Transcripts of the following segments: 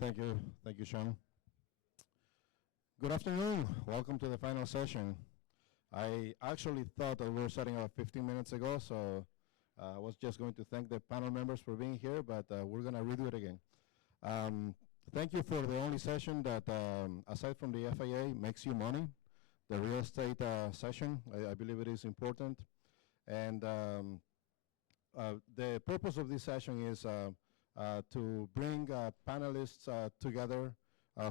Thank you, Sean. Good afternoon. Welcome to the final session. I actually thought that we were starting about 15 minutes ago, so I was just going to thank the panel members for being here, but we're going to redo it again. Thank you for the only session that, aside from the FIA, makes you money. The real estate session, I believe it is important. And the purpose of this session is to bring panelists together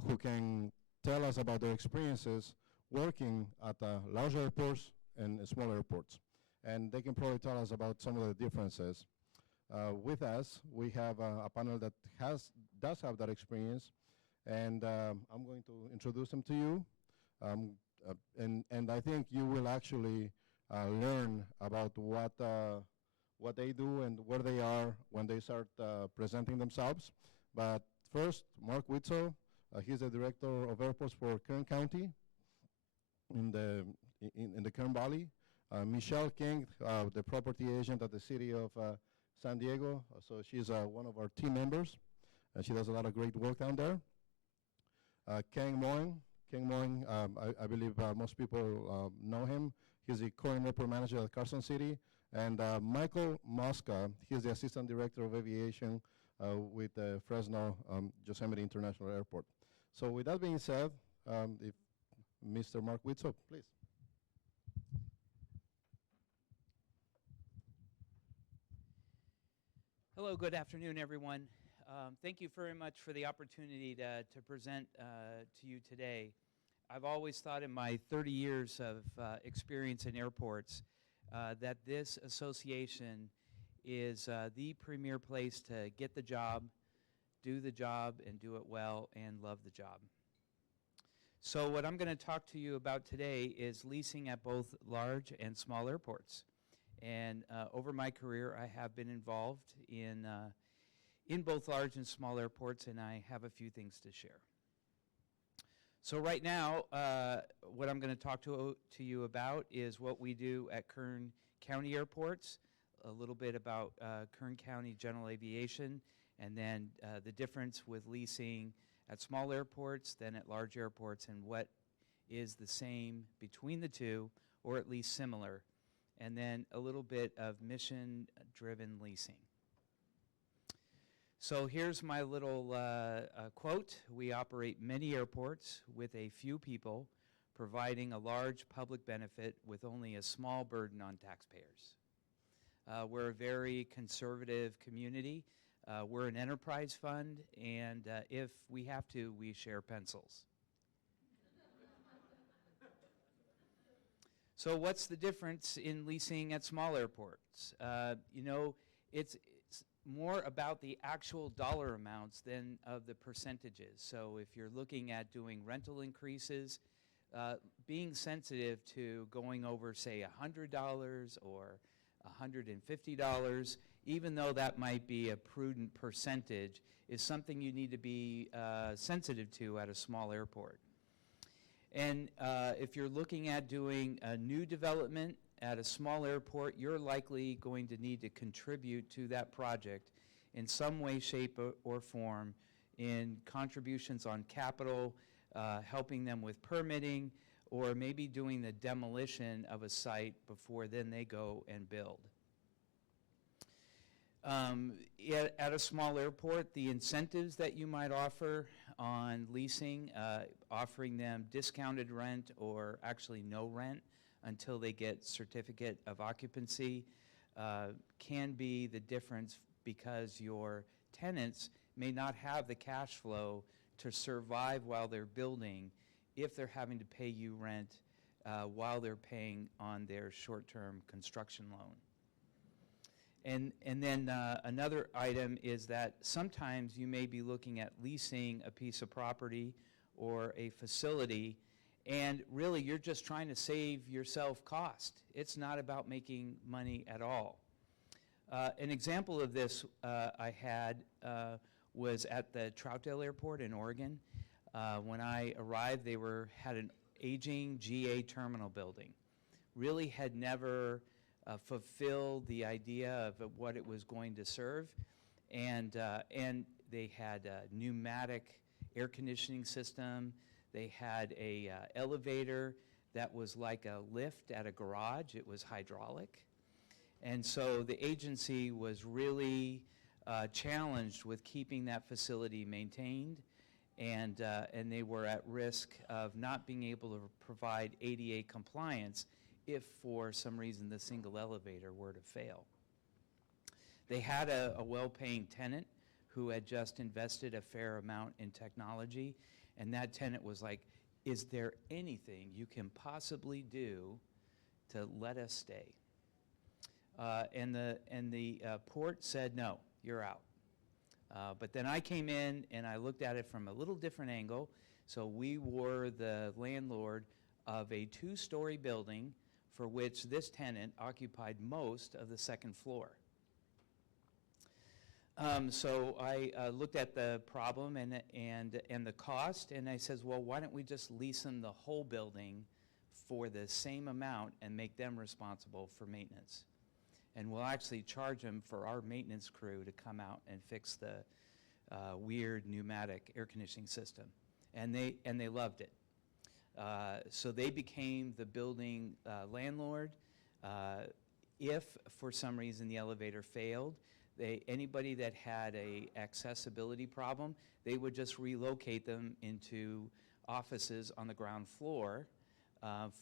who can tell us about their experiences working at large airports and small airports. And they can probably tell us about some of the differences. With us, we have a panel that does have that experience, and I'm going to introduce them to you. And I think you will actually learn about what they do and where they are when they start presenting themselves. But first, Mark Witsoe, he's the director of airports for Kern County in the Kern Valley. Michelle King, the property agent at the city of San Diego. So she's one of our team members, and she does a lot of great work down there. Moen, I believe most people know him. He's the current airport manager at Carson City. And Michael Musca, he's the assistant director of aviation with Fresno Yosemite International Airport. So with that being said, if Mr. Mark Witsoe, please. Hello, good afternoon, everyone. Thank you very much for the opportunity to present to you today. I've always thought in my 30 years of experience in airports that this association is the premier place to get the job, do the job, and do it well, and love the job. So what I'm going to talk to you about today is leasing at both large and small airports. And over my career, I have been involved in both large and small airports, and I have a few things to share. So right now, what I'm going to talk to you about is what we do at Kern County airports, a little bit about Kern County General Aviation, and then the difference with leasing at small airports than at large airports, and what is the same between the two, or at least similar. And then a little bit of mission-driven leasing. So here's my little quote. We operate many airports with a few people, providing a large public benefit with only a small burden on taxpayers. We're a very conservative community. We're an enterprise fund, and if we have to, we share pencils. So what's the difference in leasing at small airports? You know, it's more about the actual dollar amounts than of the percentages. So if you're looking at doing rental increases, being sensitive to going over, say, $100 or $150, even though that might be a prudent percentage, is something you need to be sensitive to at a small airport. And if you're looking at doing a new development at a small airport, you're likely going to need to contribute to that project in some way, shape, or form in contributions on capital, helping them with permitting, or maybe doing the demolition of a site before then they go and build. At a small airport, the incentives that you might offer on leasing, offering them discounted rent or actually no rent until they get certificate of occupancy, can be the difference because your tenants may not have the cash flow to survive while they're building if they're having to pay you rent while they're paying on their short-term construction loan. And then another item is that sometimes you may be looking at leasing a piece of property or a facility, and really you're just trying to save yourself cost. It's not about making money at all. An example of this I had was at the Troutdale Airport in Oregon. When I arrived, they had an aging GA terminal building. Really had never fulfilled the idea of what it was going to serve. And they had a pneumatic air conditioning system. They had a elevator that was like a lift at a garage. It was hydraulic. And so the agency was really challenged with keeping that facility maintained, and they were at risk of not being able to provide ADA compliance if for some reason the single elevator were to fail. They had a well-paying tenant who had just invested a fair amount in technology, and that tenant was like, is there anything you can possibly do to let us stay? And the port said, no, you're out. But then I came in and I looked at it from a little different angle. So we were the landlord of a 2-story building for which this tenant occupied most of the second floor. So I looked at the problem and the cost, and I says, well, why don't we just lease them the whole building for the same amount and make them responsible for maintenance? And we'll actually charge them for our maintenance crew to come out and fix the weird pneumatic air conditioning system. And they loved it. So they became the building landlord. If for some reason the elevator failed, anybody that had a accessibility problem, they would just relocate them into offices on the ground floor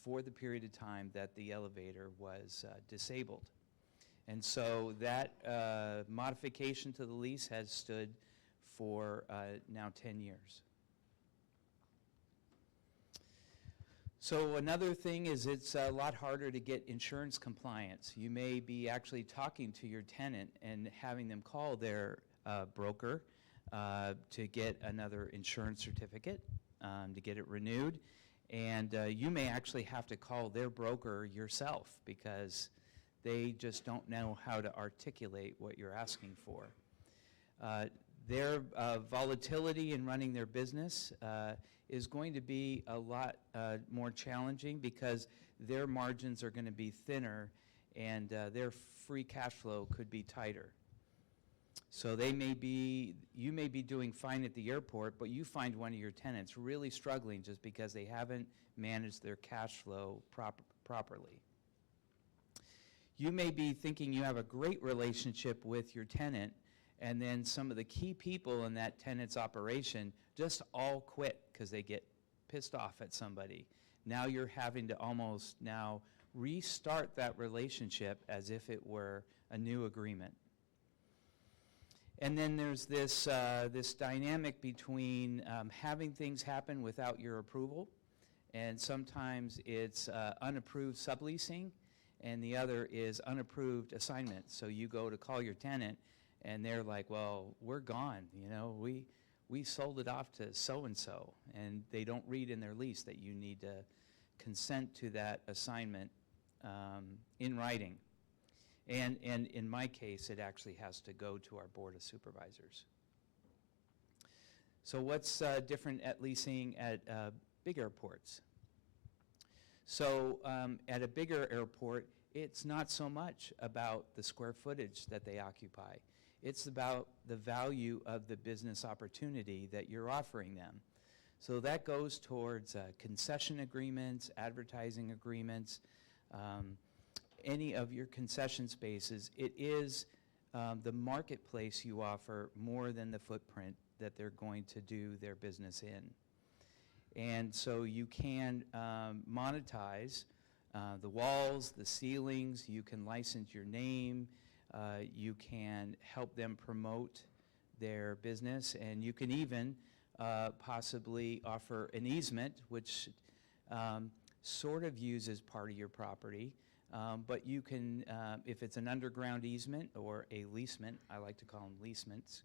for the period of time that the elevator was disabled. And so that modification to the lease has stood for now 10 years. So another thing is it's a lot harder to get insurance compliance. You may be actually talking to your tenant and having them call their broker to get another insurance certificate, to get it renewed. And you may actually have to call their broker yourself because they just don't know how to articulate what you're asking for. Their volatility in running their business is going to be a lot more challenging because their margins are going to be thinner and their free cash flow could be tighter. So you may be doing fine at the airport, but you find one of your tenants really struggling just because they haven't managed their cash flow properly. You may be thinking you have a great relationship with your tenant, and then some of the key people in that tenant's operation just all quit because they get pissed off at somebody. Now you're having to almost now restart that relationship as if it were a new agreement. And then there's this dynamic between having things happen without your approval, and sometimes it's unapproved subleasing, and the other is unapproved assignment. So you go to call your tenant, and they're like, well, we're gone. You know, we sold it off to so-and-so, and they don't read in their lease that you need to consent to that assignment in writing. And in my case, it actually has to go to our Board of Supervisors. So what's different at leasing at big airports? So at a bigger airport, it's not so much about the square footage that they occupy. It's about the value of the business opportunity that you're offering them. So that goes towards concession agreements, advertising agreements, any of your concession spaces. It is the marketplace you offer more than the footprint that they're going to do their business in. And so you can monetize the walls, the ceilings, you can license your name, you can help them promote their business, and you can even possibly offer an easement, which sort of uses part of your property, but you can, if it's an underground easement or a leasement, I like to call them leasements,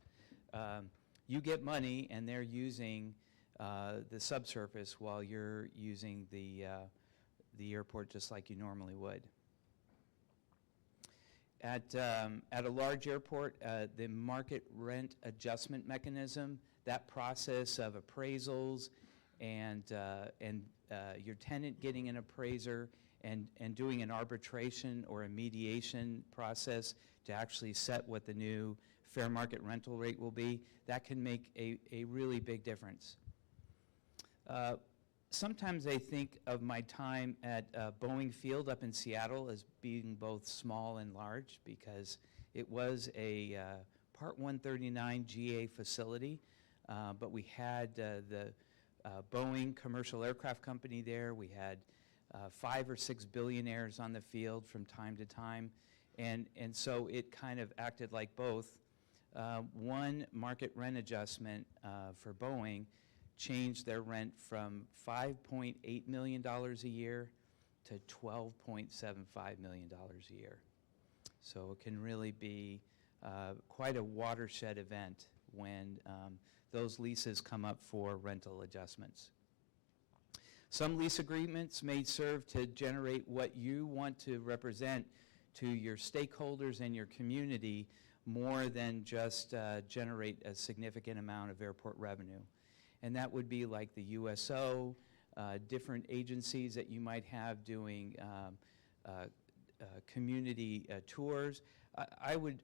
you get money and they're using the subsurface while you're using the airport just like you normally would. At a large airport, the market rent adjustment mechanism, that process of appraisals and your tenant getting an appraiser and doing an arbitration or a mediation process to actually set what the new fair market rental rate will be. That can make a really big difference. Sometimes I think of my time at Boeing Field up in Seattle as being both small and large, because it was a Part 139 GA facility, but we had the Boeing Commercial Aircraft Company there. We had 5 or 6 billionaires on the field from time to time, and so it kind of acted like both. One market rent adjustment for Boeing changed their rent from $5.8 million a year to $12.75 million a year. So it can really be quite a watershed event when those leases come up for rental adjustments. Some lease agreements may serve to generate what you want to represent to your stakeholders and your community more than just generate a significant amount of airport revenue. And that would be like the USO, different agencies that you might have doing community tours. I would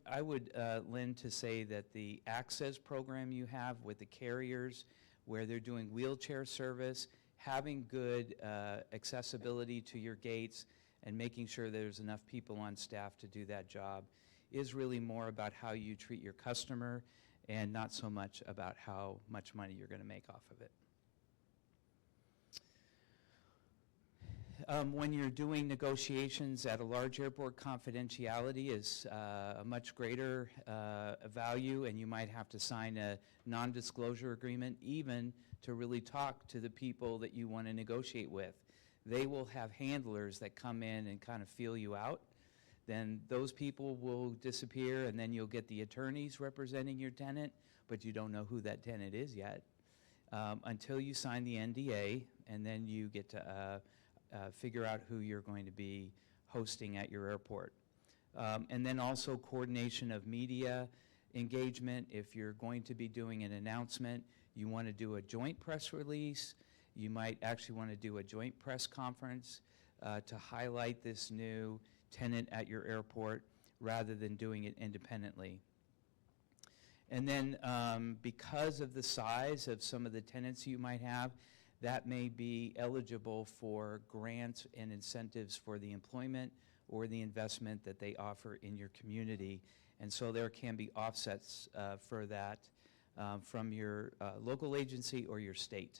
lend to say that the access program you have with the carriers, where they're doing wheelchair service, having good accessibility to your gates, and making sure there's enough people on staff to do that job, is really more about how you treat your customer and not so much about how much money you're going to make off of it. When you're doing negotiations at a large airport, confidentiality is a much greater value, and you might have to sign a non-disclosure agreement even to really talk to the people that you want to negotiate with. They will have handlers that come in and kind of feel you out. Then those people will disappear, and then you'll get the attorneys representing your tenant, but you don't know who that tenant is yet until you sign the NDA, and then you get to figure out who you're going to be hosting at your airport. And then also coordination of media engagement. If you're going to be doing an announcement, you want to do a joint press release. You might actually want to do a joint press conference to highlight this new tenant at your airport rather than doing it independently. And then because of the size of some of the tenants you might have, that may be eligible for grants and incentives for the employment or the investment that they offer in your community. And so there can be offsets for that from your local agency or your state.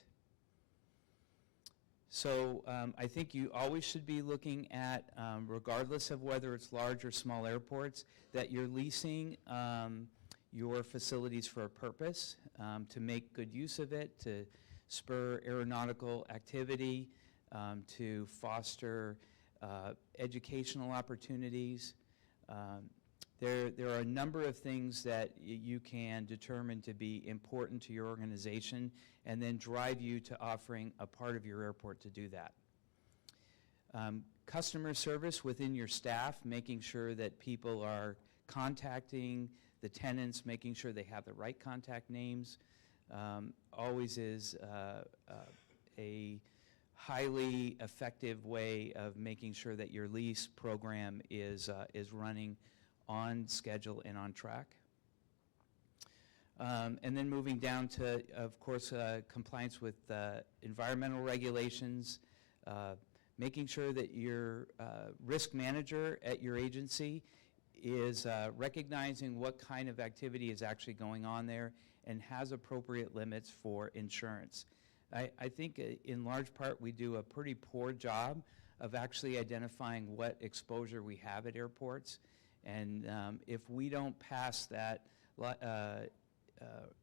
So I think you always should be looking at, regardless of whether it's large or small airports, that you're leasing your facilities for a purpose, to make good use of it, to spur aeronautical activity, to foster educational opportunities. There are a number of things that you can determine to be important to your organization and then drive you to offering a part of your airport to do that. Customer service within your staff, making sure that people are contacting the tenants, making sure they have the right contact names, always is a highly effective way of making sure that your lease program is running on schedule and on track. And then moving down to, of course, compliance with environmental regulations, making sure that your risk manager at your agency is recognizing what kind of activity is actually going on there and has appropriate limits for insurance. I think in large part we do a pretty poor job of actually identifying what exposure we have at airports. And if we don't pass that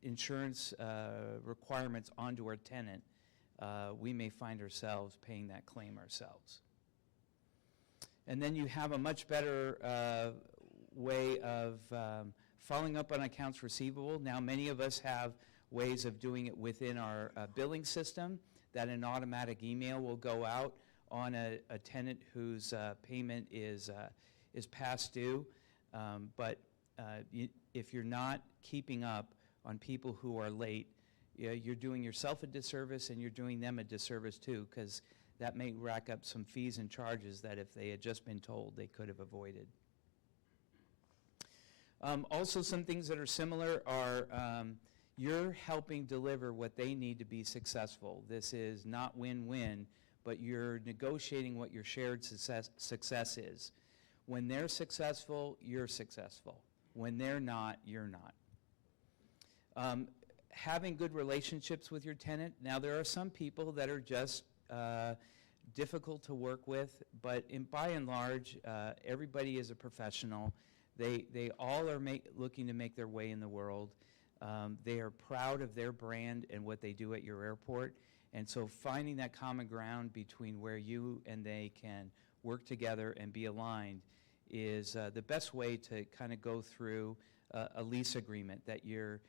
insurance requirements onto our tenant, we may find ourselves paying that claim ourselves. And then you have a much better way of following up on accounts receivable. Now, many of us have ways of doing it within our billing system, that an automatic email will go out on a tenant whose payment is past due. But if you're not keeping up on people who are late, you're doing yourself a disservice and you're doing them a disservice too, because that may rack up some fees and charges that if they had just been told, they could have avoided. Also, some things that are similar are you're helping deliver what they need to be successful. This is not win-win, but you're negotiating what your shared success is. When they're successful, you're successful. When they're not, you're not. Having good relationships with your tenant. Now, there are some people that are just difficult to work with, but by and large, everybody is a professional. They all are looking to make their way in the world. They are proud of their brand and what they do at your airport. And so finding that common ground between where you and they can work together and be aligned is the best way to kind of go through a lease agreement, that you're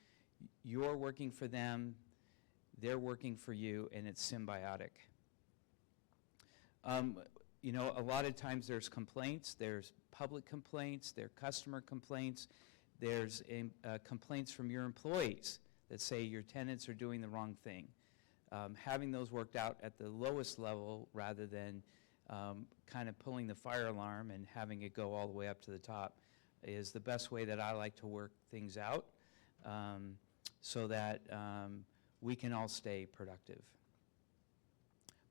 working for them, they're working for you, and it's symbiotic. You know, a lot of times there's complaints, there's public complaints, there are customer complaints, there's complaints from your employees that say your tenants are doing the wrong thing. Having those worked out at the lowest level rather than kind of pulling the fire alarm and having it go all the way up to the top is the best way that I like to work things out, so that we can all stay productive.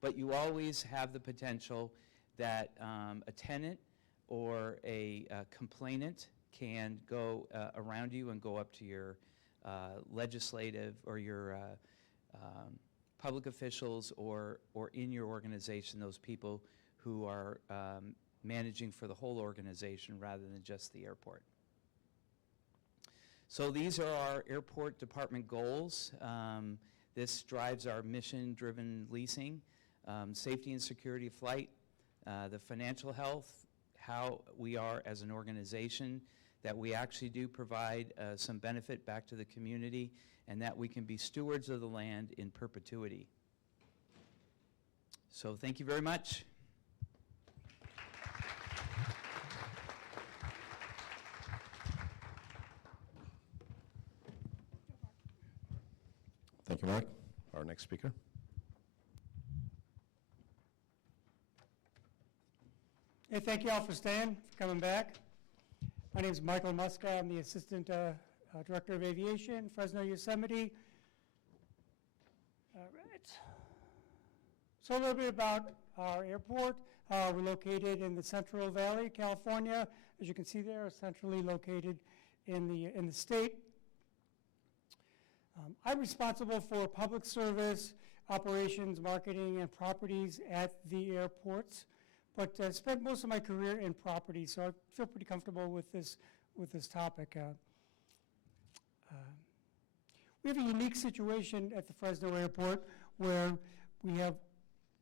But you always have the potential that a tenant or a complainant can go around you and go up to your legislative or your public officials or in your organization, those people who are managing for the whole organization rather than just the airport. So these are our airport department goals. This drives our mission-driven leasing, safety and security of flight, the financial health, how we are as an organization, that we actually do provide some benefit back to the community, and that we can be stewards of the land in perpetuity. So thank you very much. Thank you, Mark. Our next speaker. Hey, thank you all for staying, for coming back. My name is Michael Musca. I'm the Assistant Director of Aviation, Fresno, Yosemite. All right. So a little bit about our airport. We're located in the Central Valley, California. As you can see there, centrally located in the state. I'm responsible for public service, operations, marketing, and properties at the airports. But spent most of my career in property, so I feel pretty comfortable with this topic. We have a unique situation at the Fresno airport where we have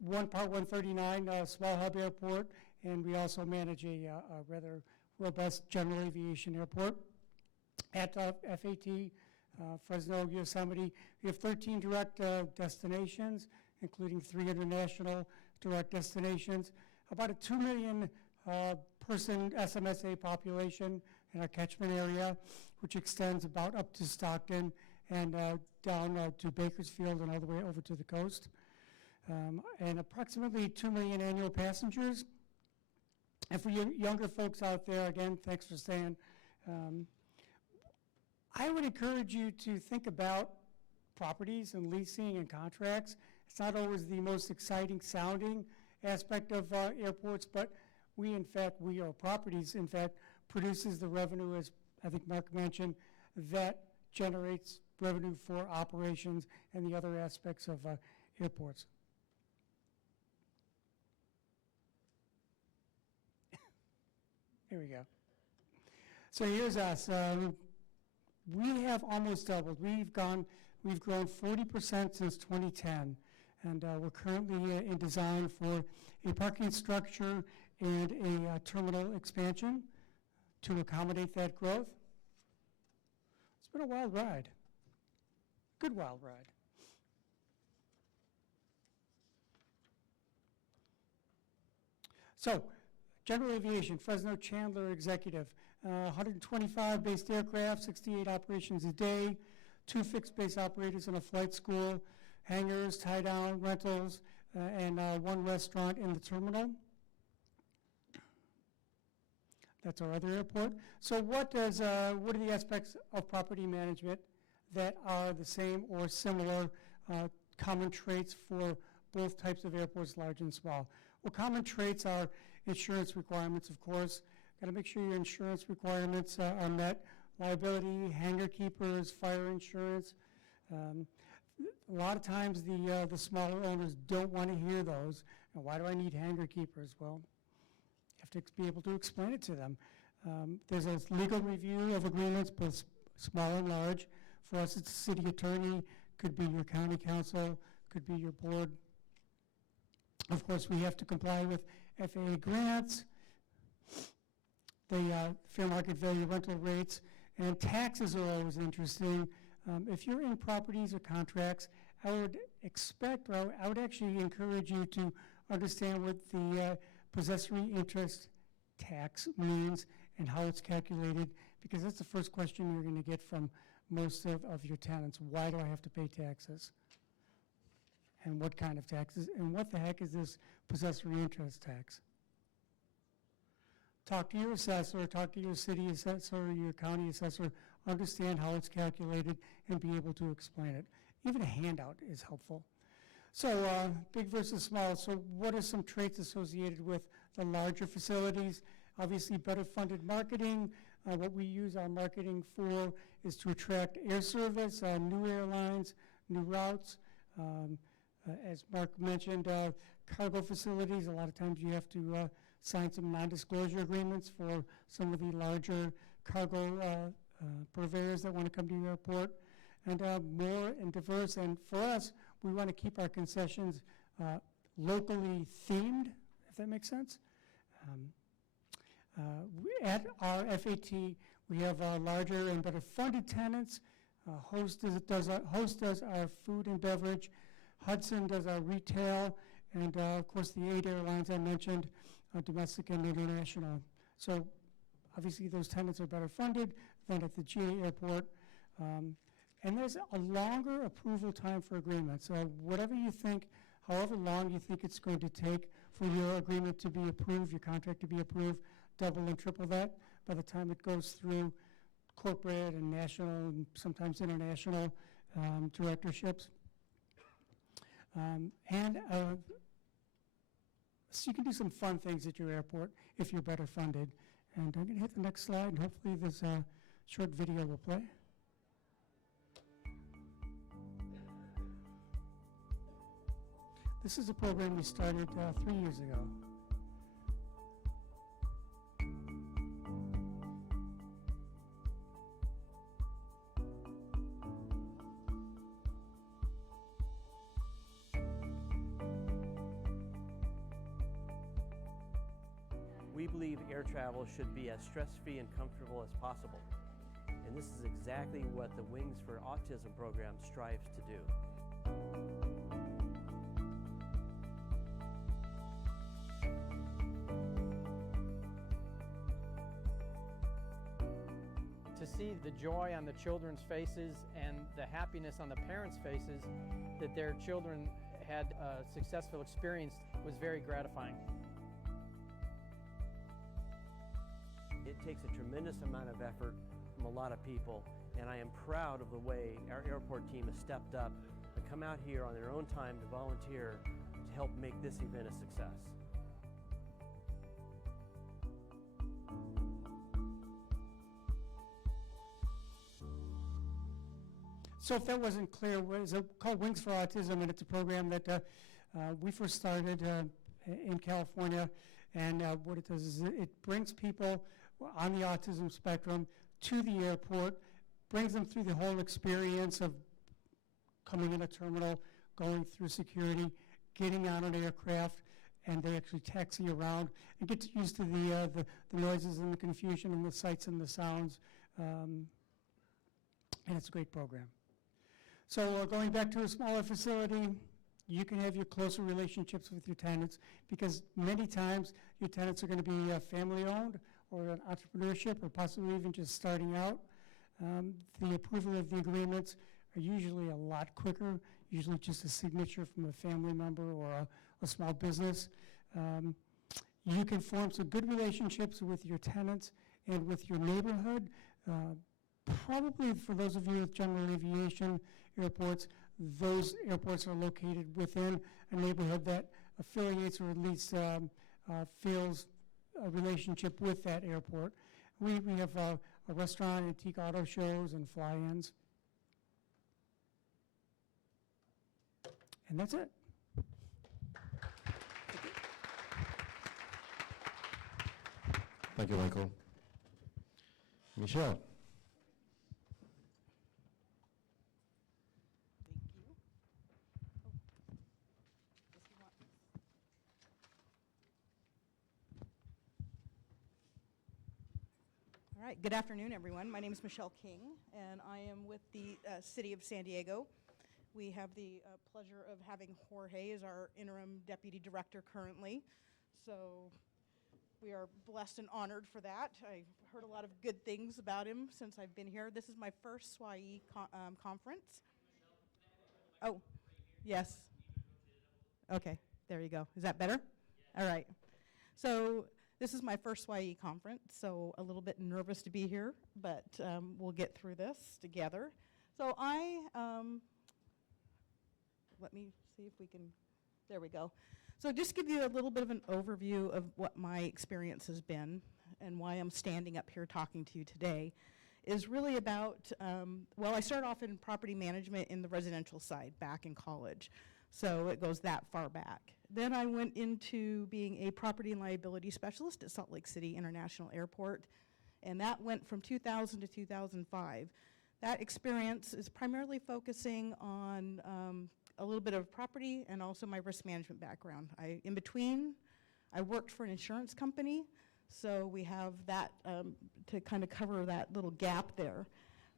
Part 139 small hub airport, and we also manage a rather robust general aviation airport. At F.A.E., Fresno, Yosemite, we have 13 direct destinations, including 3 international direct destinations. About a 2 million person SMSA population in our catchment area, which extends about up to Stockton and down to Bakersfield and all the way over to the coast. And approximately 2 million annual passengers. And for you younger folks out there, again, thanks for staying. I would encourage you to think about properties and leasing and contracts. It's not always the most exciting sounding aspect of airports, but our properties, in fact, produces the revenue, as I think Mark mentioned, that generates revenue for operations and the other aspects of airports. Here we go. So here's us. We have almost doubled. We've grown 40% since 2010. And we're currently in design for a parking structure and a terminal expansion to accommodate that growth. It's been a wild ride. Good wild ride. So, general aviation, Fresno Chandler executive. 125 based aircraft, 68 operations a day, 2 fixed base operators in a flight school, hangars, tie-down, rentals, and 1 restaurant in the terminal. That's our other airport. So what are the aspects of property management that are the same or similar common traits for both types of airports, large and small? Well, common traits are insurance requirements, of course. Got to make sure your insurance requirements are met. Liability, hangar keepers, fire insurance. A lot of times the smaller owners don't want to hear those. And why do I need hangar keepers? Well, you have to be able to explain it to them. There's a legal review of agreements, both small and large. For us, it's the city attorney, could be your county council, could be your board. Of course, we have to comply with FAA grants, the fair market value rental rates, and taxes are always interesting. If you're in properties or contracts, I would expect, or I would actually encourage you to understand what the possessory interest tax means and how it's calculated, because that's the first question you're going to get from most of your tenants. Why do I have to pay taxes? And what kind of taxes? And what the heck is this possessory interest tax? Talk to your assessor, talk to your city assessor, or your county assessor, understand how it's calculated, and be able to explain it. Even a handout is helpful. So big versus small. So what are some traits associated with the larger facilities? Obviously, better funded marketing. What we use our marketing for is to attract air service, new airlines, new routes. As Mark mentioned, cargo facilities, a lot of times you have to sign some non-disclosure agreements for some of the larger cargo purveyors that want to come to your airport. And more and diverse. And for us, we want to keep our concessions locally themed, if that makes sense. At our FAT, we have larger and better funded tenants. Host does our food and beverage. Hudson does our retail. And of course, the 8 airlines I mentioned, domestic and international. So obviously, those tenants are better funded than at the GA airport. And there's a longer approval time for agreements. Whatever you think, however long you think it's going to take for your agreement to be approved, your contract to be approved, double and triple that by the time it goes through corporate and national and sometimes international directorships. So you can do some fun things at your airport if you're better funded. And I'm going to hit the next slide, and hopefully this short video will play. This is a program we started 3 years ago. We believe air travel should be as stress-free and comfortable as possible. And this is exactly what the Wings for Autism program strives to do. To see the joy on the children's faces and the happiness on the parents' faces that their children had a successful experience was very gratifying. It takes a tremendous amount of effort from a lot of people, and I am proud of the way our airport team has stepped up and come out here on their own time to volunteer to help make this event a success. So if that wasn't clear, it's called Wings for Autism, and it's a program that we first started in California. And what it does is it brings people on the autism spectrum to the airport, brings them through the whole experience of coming in a terminal, going through security, getting on an aircraft, and they actually taxi around and get used to the noises and the confusion and the sights and the sounds. And it's a great program. So going back to a smaller facility, you can have your closer relationships with your tenants because many times your tenants are going to be family-owned or an entrepreneurship or possibly even just starting out. The approval of the agreements are usually a lot quicker, usually just a signature from a family member or a small business. You can form some good relationships with your tenants and with your neighborhood. Probably for those of you with general aviation airports, those airports are located within a neighborhood that affiliates or at least feels a relationship with that airport. We have a restaurant, antique auto shows, and fly-ins. And that's it. Thank you, Michael. Michelle. All right, good afternoon, everyone. My name is Michelle King, and I am with the City of San Diego. We have the pleasure of having Jorge as our interim deputy director currently. So we are blessed and honored for that. I've heard a lot of good things about him since I've been here. This is my first C.A.E conference. Oh, yes. Okay, there you go. Is that better? All right. So this is my first C.A.E conference, so a little bit nervous to be here, but we'll get through this together. So let me see if we can, there we go. So just give you a little bit of an overview of what my experience has been and why I'm standing up here talking to you today is really about, well, I started off in property management in the residential side back in college. So it goes that far back. Then I went into being a property and liability specialist at Salt Lake City International Airport, and that went from 2000 to 2005. That experience is primarily focusing on a little bit of property and also my risk management background. In between, I worked for an insurance company, so we have that to kind of cover that little gap there.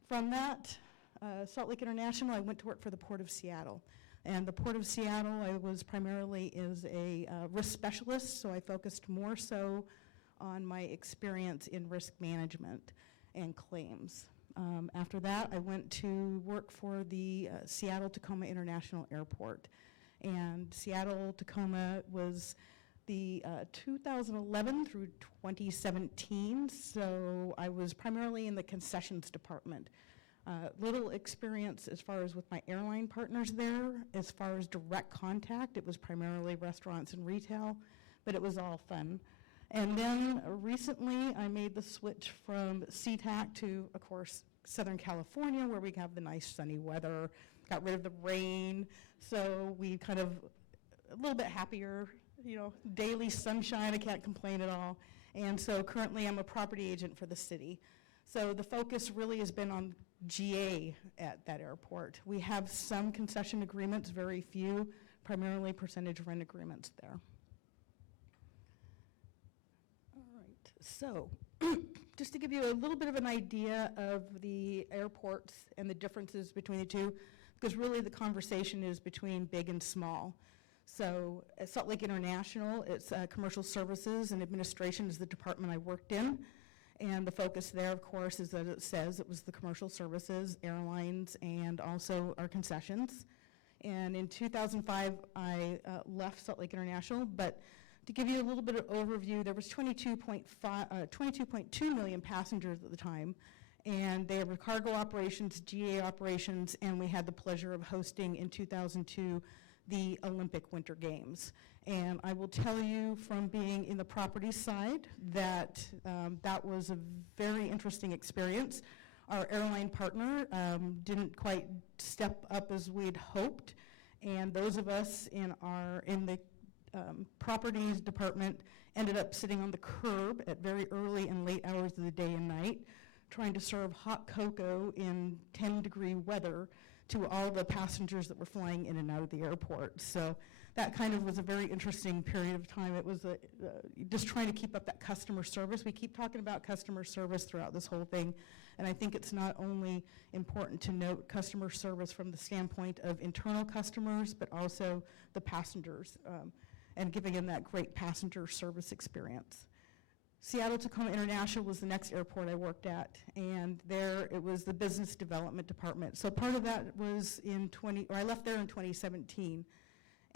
From that, Salt Lake International, I went to work for the Port of Seattle. And the Port of Seattle, I was primarily as a risk specialist, so I focused more so on my experience in risk management and claims. After that, I went to work for the Seattle-Tacoma International Airport. And Seattle-Tacoma was the 2011 through 2017, so I was primarily in the concessions department. Little experience as far as with my airline partners there. As far as direct contact, it was primarily restaurants and retail, but it was all fun. And then recently I made the switch from SeaTac to, of course, Southern California, where we have the nice sunny weather, got rid of the rain, so we kind of a little bit happier, you know, daily sunshine, I can't complain at all. And so currently I'm a property agent for the city. So the focus really has been on G.A.E. at that airport. We have some concession agreements, very few, primarily percentage rent agreements there. All right, so just to give you a little bit of an idea of the airports and the differences between the two, because really the conversation is between big and small. So at Salt Lake International, it's commercial services and administration is the department I worked in. And the focus there, of course, is that it says it was the commercial services, airlines, and also our concessions. And in 2005, I left Salt Lake International, but to give you a little bit of overview, there was 22.2 million passengers at the time, and they were cargo operations, G.A.E. operations, and we had the pleasure of hosting in 2002 the Olympic Winter Games. And I will tell you from being in the property side that that was a very interesting experience. Our airline partner didn't quite step up as we'd hoped, and those of us in the properties department ended up sitting on the curb at very early and late hours of the day and night, trying to serve hot cocoa in 10-degree weather to all the passengers that were flying in and out of the airport. So that kind of was a very interesting period of time. It was just trying to keep up that customer service. We keep talking about customer service throughout this whole thing, and I think it's not only important to note customer service from the standpoint of internal customers, but also the passengers, and giving them that great passenger service experience. Seattle-Tacoma International was the next airport I worked at, and there it was the business development department. So part of that was I left there in 2017.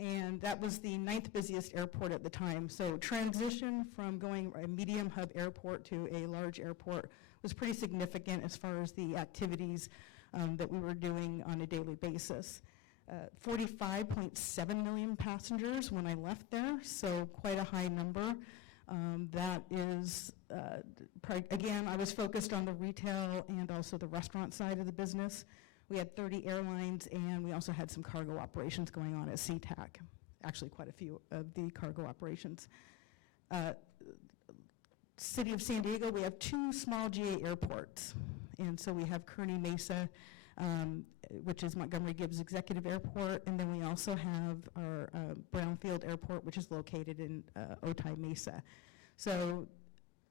and that was the 9th busiest airport at the time. So transition from going a medium hub airport to a large airport was pretty significant as far as the activities that we were doing on a daily basis. 45.7 million passengers when I left there, so quite a high number. That is, again, I was focused on the retail and also the restaurant side of the business. We had 30 airlines, and we also had some cargo operations going on at C.A.E, actually quite a few of the cargo operations. City of San Diego, we have 2 small GA airports, and so we have Kearney Mesa, which is Montgomery Gibbs Executive Airport, and then we also have our Brownfield Airport, which is located in Otay Mesa. So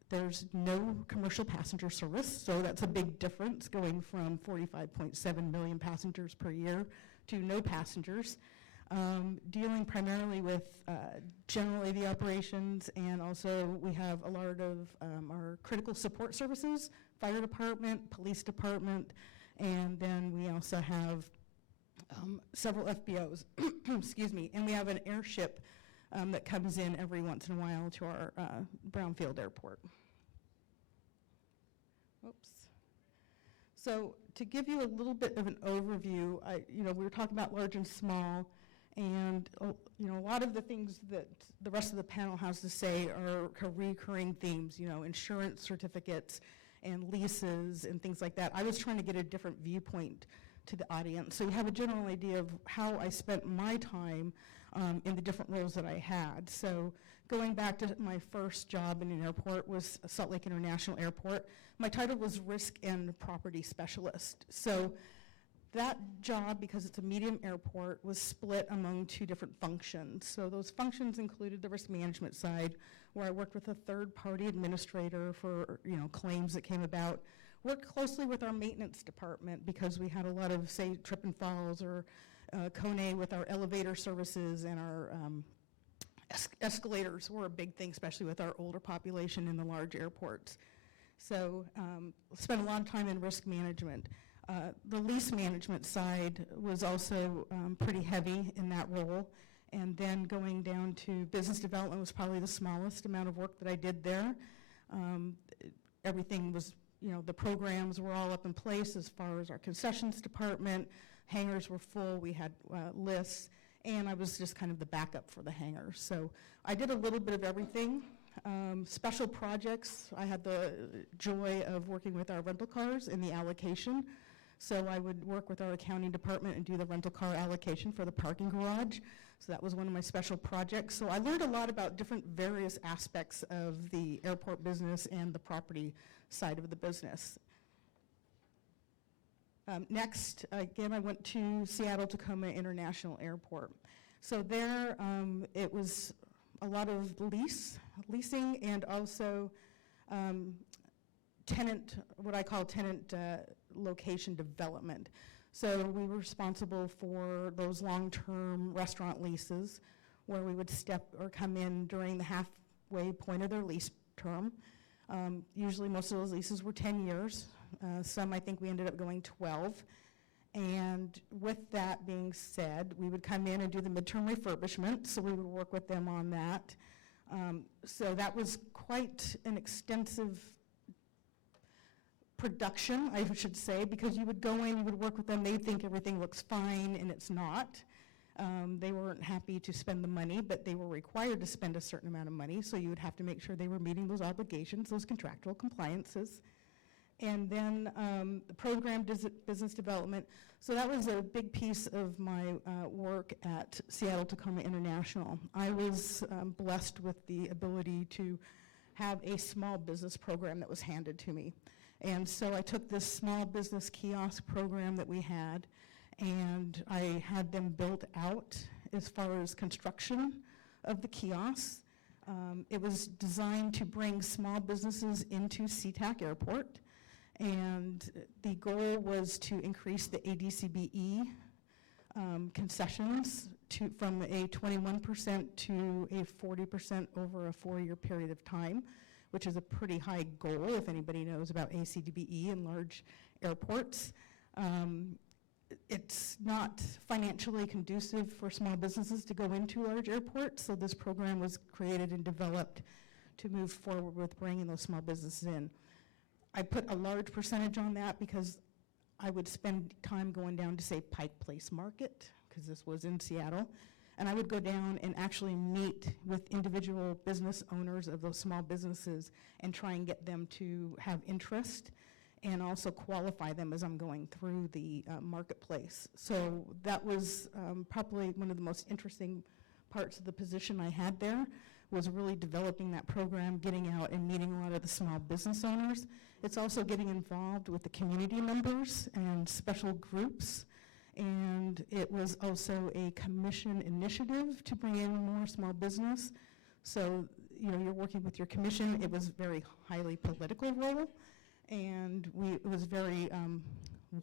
there's no commercial passenger service, so that's a big difference, going from 45.7 million passengers per year to no passengers. Dealing primarily with general AV operations, and also we have a lot of our critical support services, fire department, police department, and then we also have several FBOs, excuse me, and we have an airship that comes in every once in a while to our Brownfield Airport. Oops. So to give you a little bit of an overview, we were talking about large and small, and a lot of the things that the rest of the panel has to say are recurring themes, insurance certificates and leases and things like that. I was trying to get a different viewpoint to the audience, so you have a general idea of how I spent my time in the different roles that I had. So going back to my first job in an airport was Salt Lake International Airport. My title was Risk and Property Specialist. So that job, because it's a medium airport, was split among 2 different functions. So those functions included the risk management side, where I worked with a third-party administrator for claims that came about. Worked closely with our maintenance department because we had a lot of, say, trip and falls, or Kone with our elevator services, and our escalators were a big thing, especially with our older population in the large airports. So spent a lot of time in risk management. The lease management side was also pretty heavy in that role. And then going down to business development was probably the smallest amount of work that I did there. Everything was, the programs were all up in place as far as our concessions department. Hangars were full, we had lists, and I was just kind of the backup for the hangars. So I did a little bit of everything. Special projects, I had the joy of working with our rental cars in the allocation. So I would work with our accounting department and do the rental car allocation for the parking garage. So that was one of my special projects. So I learned a lot about different various aspects of the airport business and the property side of the business. Next, again, I went to Seattle-Tacoma International Airport. So there, it was a lot of leasing, and also what I call tenant location development. So we were responsible for those long-term restaurant leases, where we would come in during the halfway point of their lease term. Usually most of those leases were 10 years. Some, I think we ended up going 12. And with that being said, we would come in and do the midterm refurbishment, so we would work with them on that. So that was quite an extensive production, I should say, because you would go in, you would work with them, they'd think everything looks fine, and it's not. They weren't happy to spend the money, but they were required to spend a certain amount of money, so you would have to make sure they were meeting those obligations, those contractual compliances. And then the program business development. So that was a big piece of my work at Seattle-Tacoma International. I was blessed with the ability to have a small business program that was handed to me. And so I took this small business kiosk program that we had, and I had them built out as far as construction of the kiosks. It was designed to bring small businesses into SeaTac Airport, and the goal was to increase the ADCBE concessions from a 21% to a 40% over a 4-year period of time, which is a pretty high goal if anybody knows about ACDBE in large airports. it's not financially conducive for small businesses to go into large airports, so this program was created and developed to move forward with bringing those small businesses in. I put a large percentage on that because I would spend time going down to, say, Pike Place Market, because this was in Seattle, and I would go down and actually meet with individual business owners of those small businesses and try and get them to have interest and also qualify them as I'm going through the marketplace. So that was probably one of the most interesting parts of the position I had there, was really developing that program, getting out and meeting a lot of the small business owners. It's also getting involved with the community members and special groups. And it was also a commission initiative to bring in more small business. So, you know, you're working with your commission. It was a very highly political role, and it was very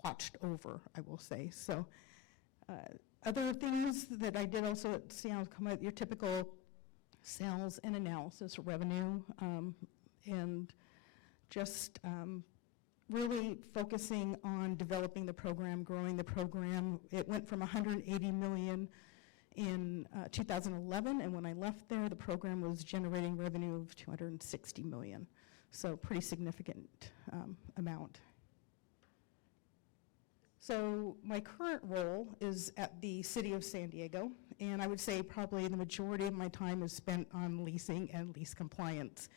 watched over, I will say. So other things that I did also at Seattle come out, your typical sales and analysis revenue, and just really focusing on developing the program, growing the program. It went from 180 million in 2011, and when I left there, the program was generating revenue of 260 million. So pretty significant amount. So my current role is at the City of San Diego, and I would say probably the majority of my time is spent on leasing and lease compliance.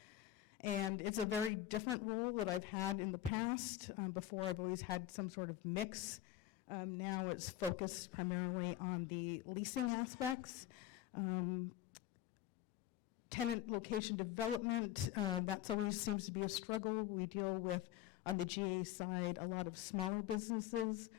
And it's a very different role that I've had in the past. Before, I've always had some sort of mix. Now it's focused primarily on the leasing aspects. Tenant location development, that's always seems to be a struggle. We deal with, on the GA side, a lot of smaller businesses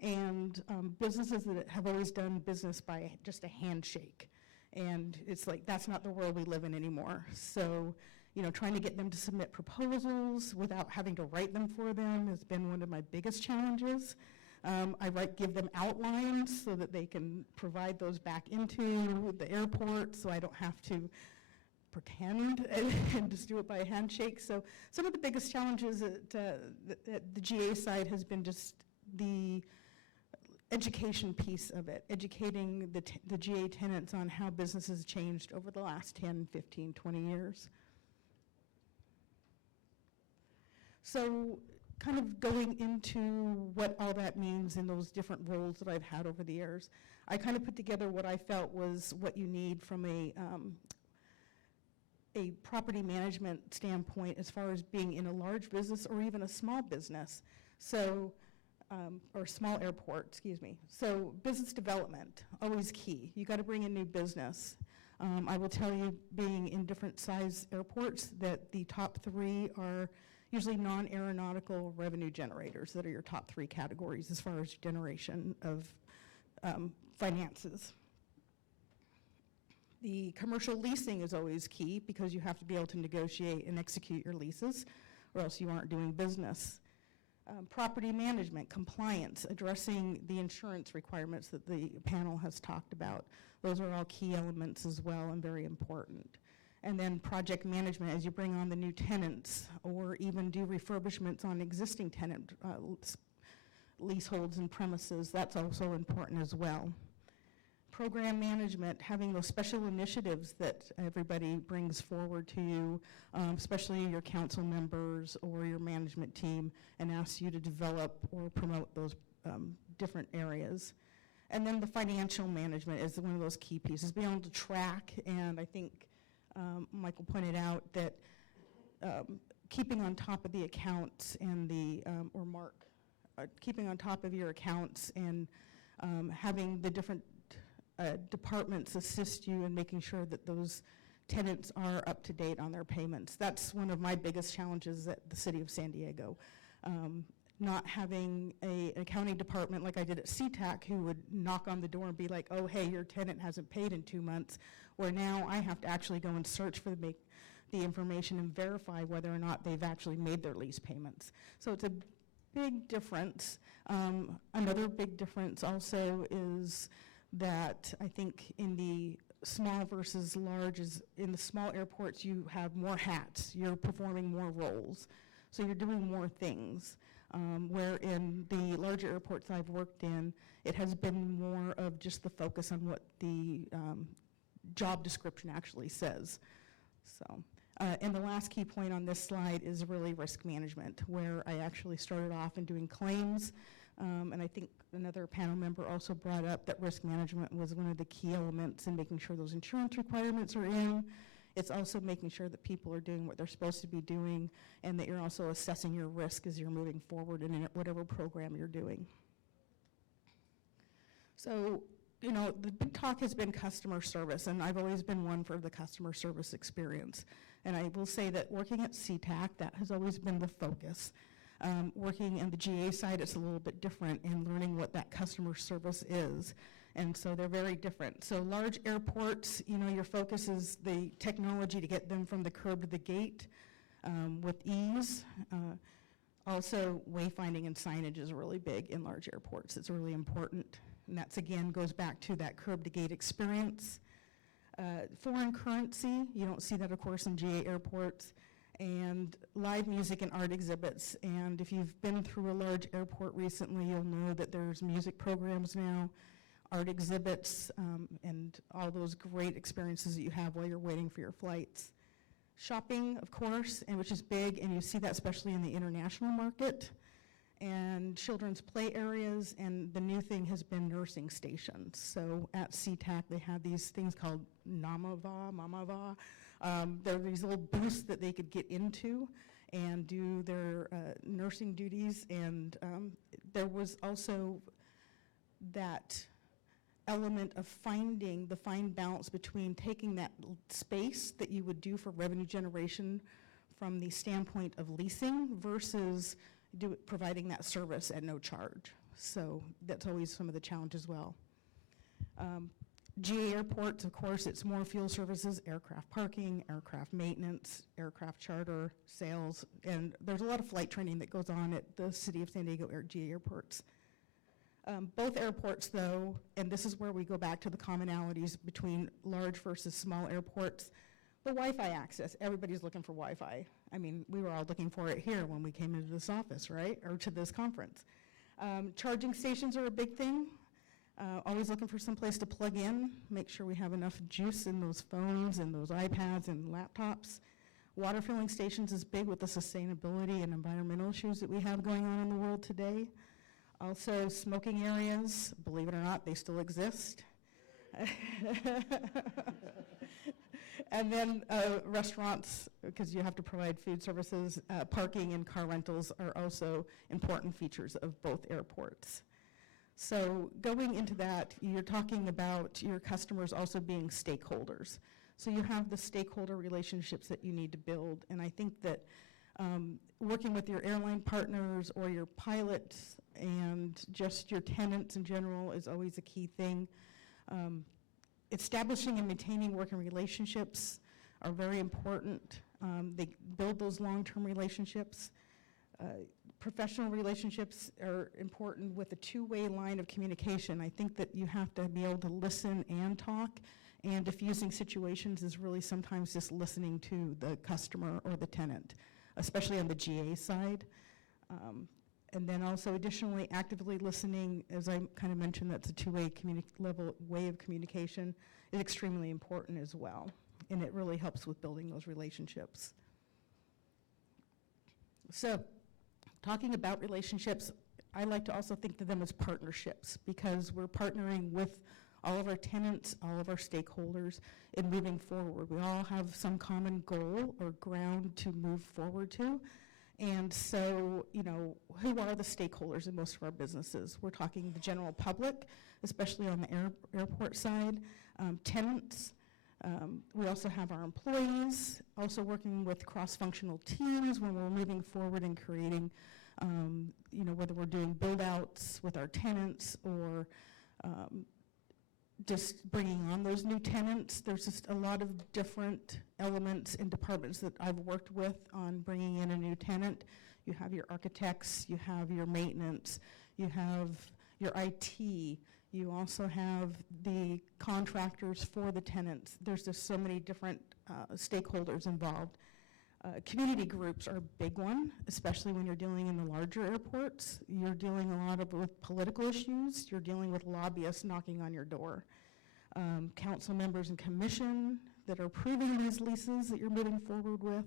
and businesses that have always done business by just a handshake. And it's like, that's not the world we live in anymore. So, you know, trying to get them to submit proposals without having to write them for them has been one of my biggest challenges. Give them outlines so that they can provide those back into the airport, so I don't have to pretend and just do it by a handshake. So some of the biggest challenges at the GA side has been just the education piece of it, educating the GA tenants on how business has changed over the last 10, 15, 20 years. So kind of going into what all that means in those different roles that I've had over the years, I kind of put together what I felt was what you need from a property management standpoint as far as being in a large business or even a small business. So, or small airport, excuse me. So business development, always key. You got to bring in new business. I will tell you, being in different size airports, that the top 3 are usually non-aeronautical revenue generators that are your top 3 categories as far as generation of finances. The commercial leasing is always key because you have to be able to negotiate and execute your leases or else you aren't doing business. Property management, compliance, addressing the insurance requirements that the panel has talked about. Those are all key elements as well and very important. And then project management, as you bring on the new tenants or even do refurbishments on existing tenant leaseholds and premises, that's also important as well. Program management, having those special initiatives that everybody brings forward to you, especially your council members or your management team, and asks you to develop or promote those different areas. And then the financial management is one of those key pieces, being able to track, and I think Michael pointed out that keeping on top of the accounts and or Mark, keeping on top of your accounts and having the different departments assist you in making sure that those tenants are up to date on their payments. That's one of my biggest challenges at the City of San Diego. Not having an accounting department like I did at C.A.E, who would knock on the door and be like, oh, hey, your tenant hasn't paid in 2 months, where now I have to actually go and search for the information and verify whether or not they've actually made their lease payments. So it's a big difference. Another big difference also is that I think in the small versus large is in the small airports you have more hats, you're performing more roles, so you're doing more things. where in the larger airports I've worked in, it has been more of just the focus on what the job description actually says. So, and the last key point on this slide is really risk management, where I actually started off in doing claims, and I think another panel member also brought up that risk management was one of the key elements in making sure those insurance requirements are in. It's also making sure that people are doing what they're supposed to be doing, and that you're also assessing your risk as you're moving forward in whatever program you're doing. So, you know, the big talk has been customer service, and I've always been one for the customer service experience. And I will say that working at C.A.E, that has always been the focus. Working in the GA side, it's a little bit different in learning what that customer service is. And so they're very different. So large airports, you know, your focus is the technology to get them from the curb to the gate with ease. Also, wayfinding and signage is really big in large airports. It's really important. And that's, again, goes back to that curb to gate experience. Foreign currency, you don't see that, of course, in GA airports. And live music and art exhibits. And if you've been through a large airport recently, you'll know that there's music programs now, art exhibits, and all those great experiences that you have while you're waiting for your flights. Shopping, of course, and which is big, and you see that especially in the international market. And children's play areas, and the new thing has been nursing stations. So at C.A.E, they have these things called Mamava. There are these little booths that they could get into and do their nursing duties. And there was also that element of finding the fine balance between taking that space that you would do for revenue generation from the standpoint of leasing versus providing that service at no charge. So that's always some of the challenge as well. GA airports, of course, it's more fuel services, aircraft parking, aircraft maintenance, aircraft charter, sales, and there's a lot of flight training that goes on at the City of San Diego GA airports. Both airports, though, and this is where we go back to the commonalities between large versus small airports, the Wi-Fi access. Everybody's looking for Wi-Fi. I mean, we were all looking for it here when we came into this office, right, or to this conference. Charging stations are a big thing. Always looking for some place to plug in, make sure we have enough juice in those phones and those iPads and laptops. Water filling stations is big with the sustainability and environmental issues that we have going on in the world today. Also, smoking areas, believe it or not, they still exist. And then restaurants, because you have to provide food services, parking and car rentals are also important features of both airports. So going into that, you're talking about your customers also being stakeholders. So you have the stakeholder relationships that you need to build, and I think that working with your airline partners or your pilots and just your tenants in general is always a key thing. Establishing and maintaining working relationships are very important. They build those long-term relationships. Professional relationships are important with a two-way line of communication. I think that you have to be able to listen and talk, and diffusing situations is really sometimes just listening to the customer or the tenant, especially on the GA side. And then also additionally actively listening, as I kind of mentioned, that's a two-way way of communication, is extremely important as well. And it really helps with building those relationships. So talking about relationships, I like to also think of them as partnerships, because we're partnering with all of our tenants, all of our stakeholders in moving forward. We all have some common goal or ground to move forward to. And so, you know, who are the stakeholders in most of our businesses? We're talking the general public, especially on the airport side, tenants. We also have our employees, also working with cross-functional teams when we're moving forward and creating, you know, whether we're doing build-outs with our tenants or just bringing on those new tenants. There's just a lot of different elements and departments that I've worked with on bringing in a new tenant. You have your architects, you have your maintenance, you have your IT, you also have the contractors for the tenants. There's just so many different stakeholders involved. Community groups are a big one, especially when you're dealing in the larger airports. You're dealing a lot with political issues. You're dealing with lobbyists knocking on your door. Council members and commission that are approving these leases that you're moving forward with.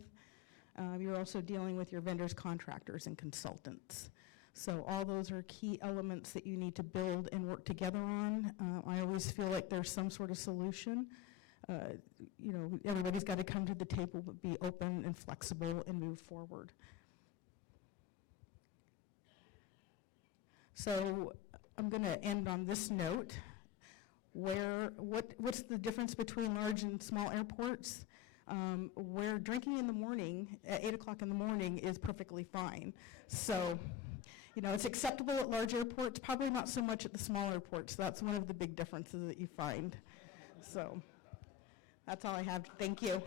You're also dealing with your vendors, contractors, and consultants. So all those are key elements that you need to build and work together on. I always feel like there's some sort of solution. You know, everybody's got to come to the table, but be open and flexible and move forward. So I'm going to end on this note. What's the difference between large and small airports? Where drinking in the morning, at 8 o'clock in the morning, is perfectly fine. So, you know, it's acceptable at large airports, probably not so much at the small airports. That's one of the big differences that you find. So that's all I have. Thank you.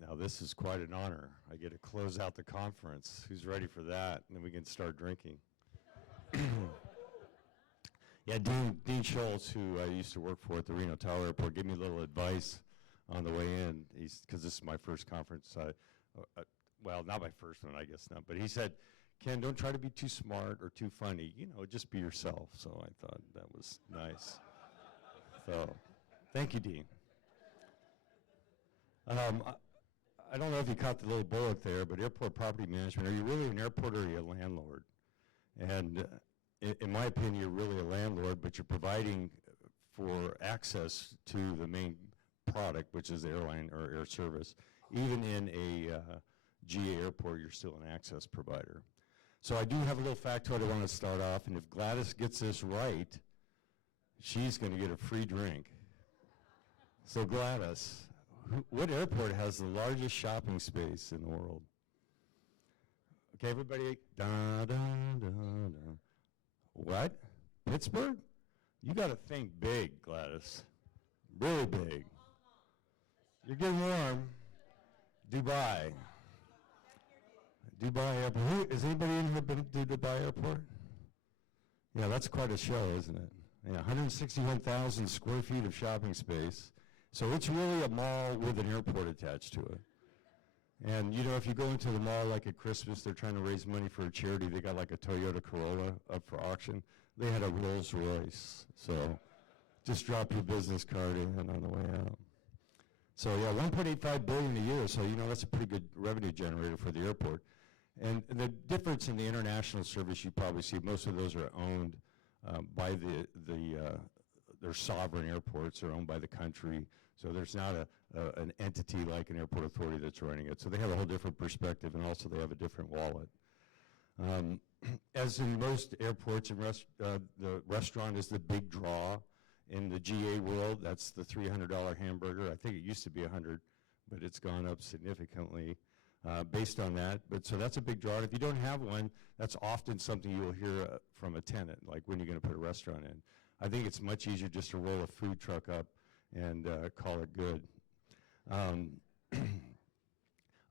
Now this is quite an honor. I get to close out the conference. Who's ready for that? And then we can start drinking. Yeah, Dean Schultz, who I used to work for at the Reno Tower Airport, gave me a little advice on the way in. Because this is my first conference. Well, not my first one, I guess not. But he said, Ken, don't try to be too smart or too funny. You know, just be yourself. So I thought that was nice. So, thank you, Dean. I don't know if you caught the little bullet there, but airport property management, are you really an airport or are you a landlord? And in my opinion, you're really a landlord, but you're providing for access to the main product, which is the airline or air service. Even in a GA airport, you're still an access provider. So I do have a little factoid I want to start off, and if Gladys gets this right, she's going to get a free drink. So Gladys, what airport has the largest shopping space in the world? Okay, everybody, da, da, da, da. What? Pittsburgh? You got to think big, Gladys. Really big. You're getting warm. Dubai. Dubai Airport. Is anybody in here been to Dubai Airport? Yeah, that's quite a show, isn't it? Yeah, 161,000 square feet of shopping space. So it's really a mall with an airport attached to it. And, you know, if you go into the mall like at Christmas, they're trying to raise money for a charity. They got like a Toyota Corolla up for auction. They had a Rolls Royce. So just drop your business card in on the way out. So, yeah, $1.85 billion a year. So, you know, that's a pretty good revenue generator for the airport. And the difference in the international service, you probably see most of those are owned by they're sovereign airports. They're owned by the country. So there's not an entity like an airport authority that's running it. So they have a whole different perspective, and also they have a different wallet. As in most airports, and the restaurant is the big draw. In the GA world, that's the $300 hamburger. I think it used to be $100, but it's gone up significantly based on that. But so that's a big draw. And if you don't have one, that's often something you'll hear from a tenant, like when you're going to put a restaurant in. I think it's much easier just to roll a food truck up and call it good.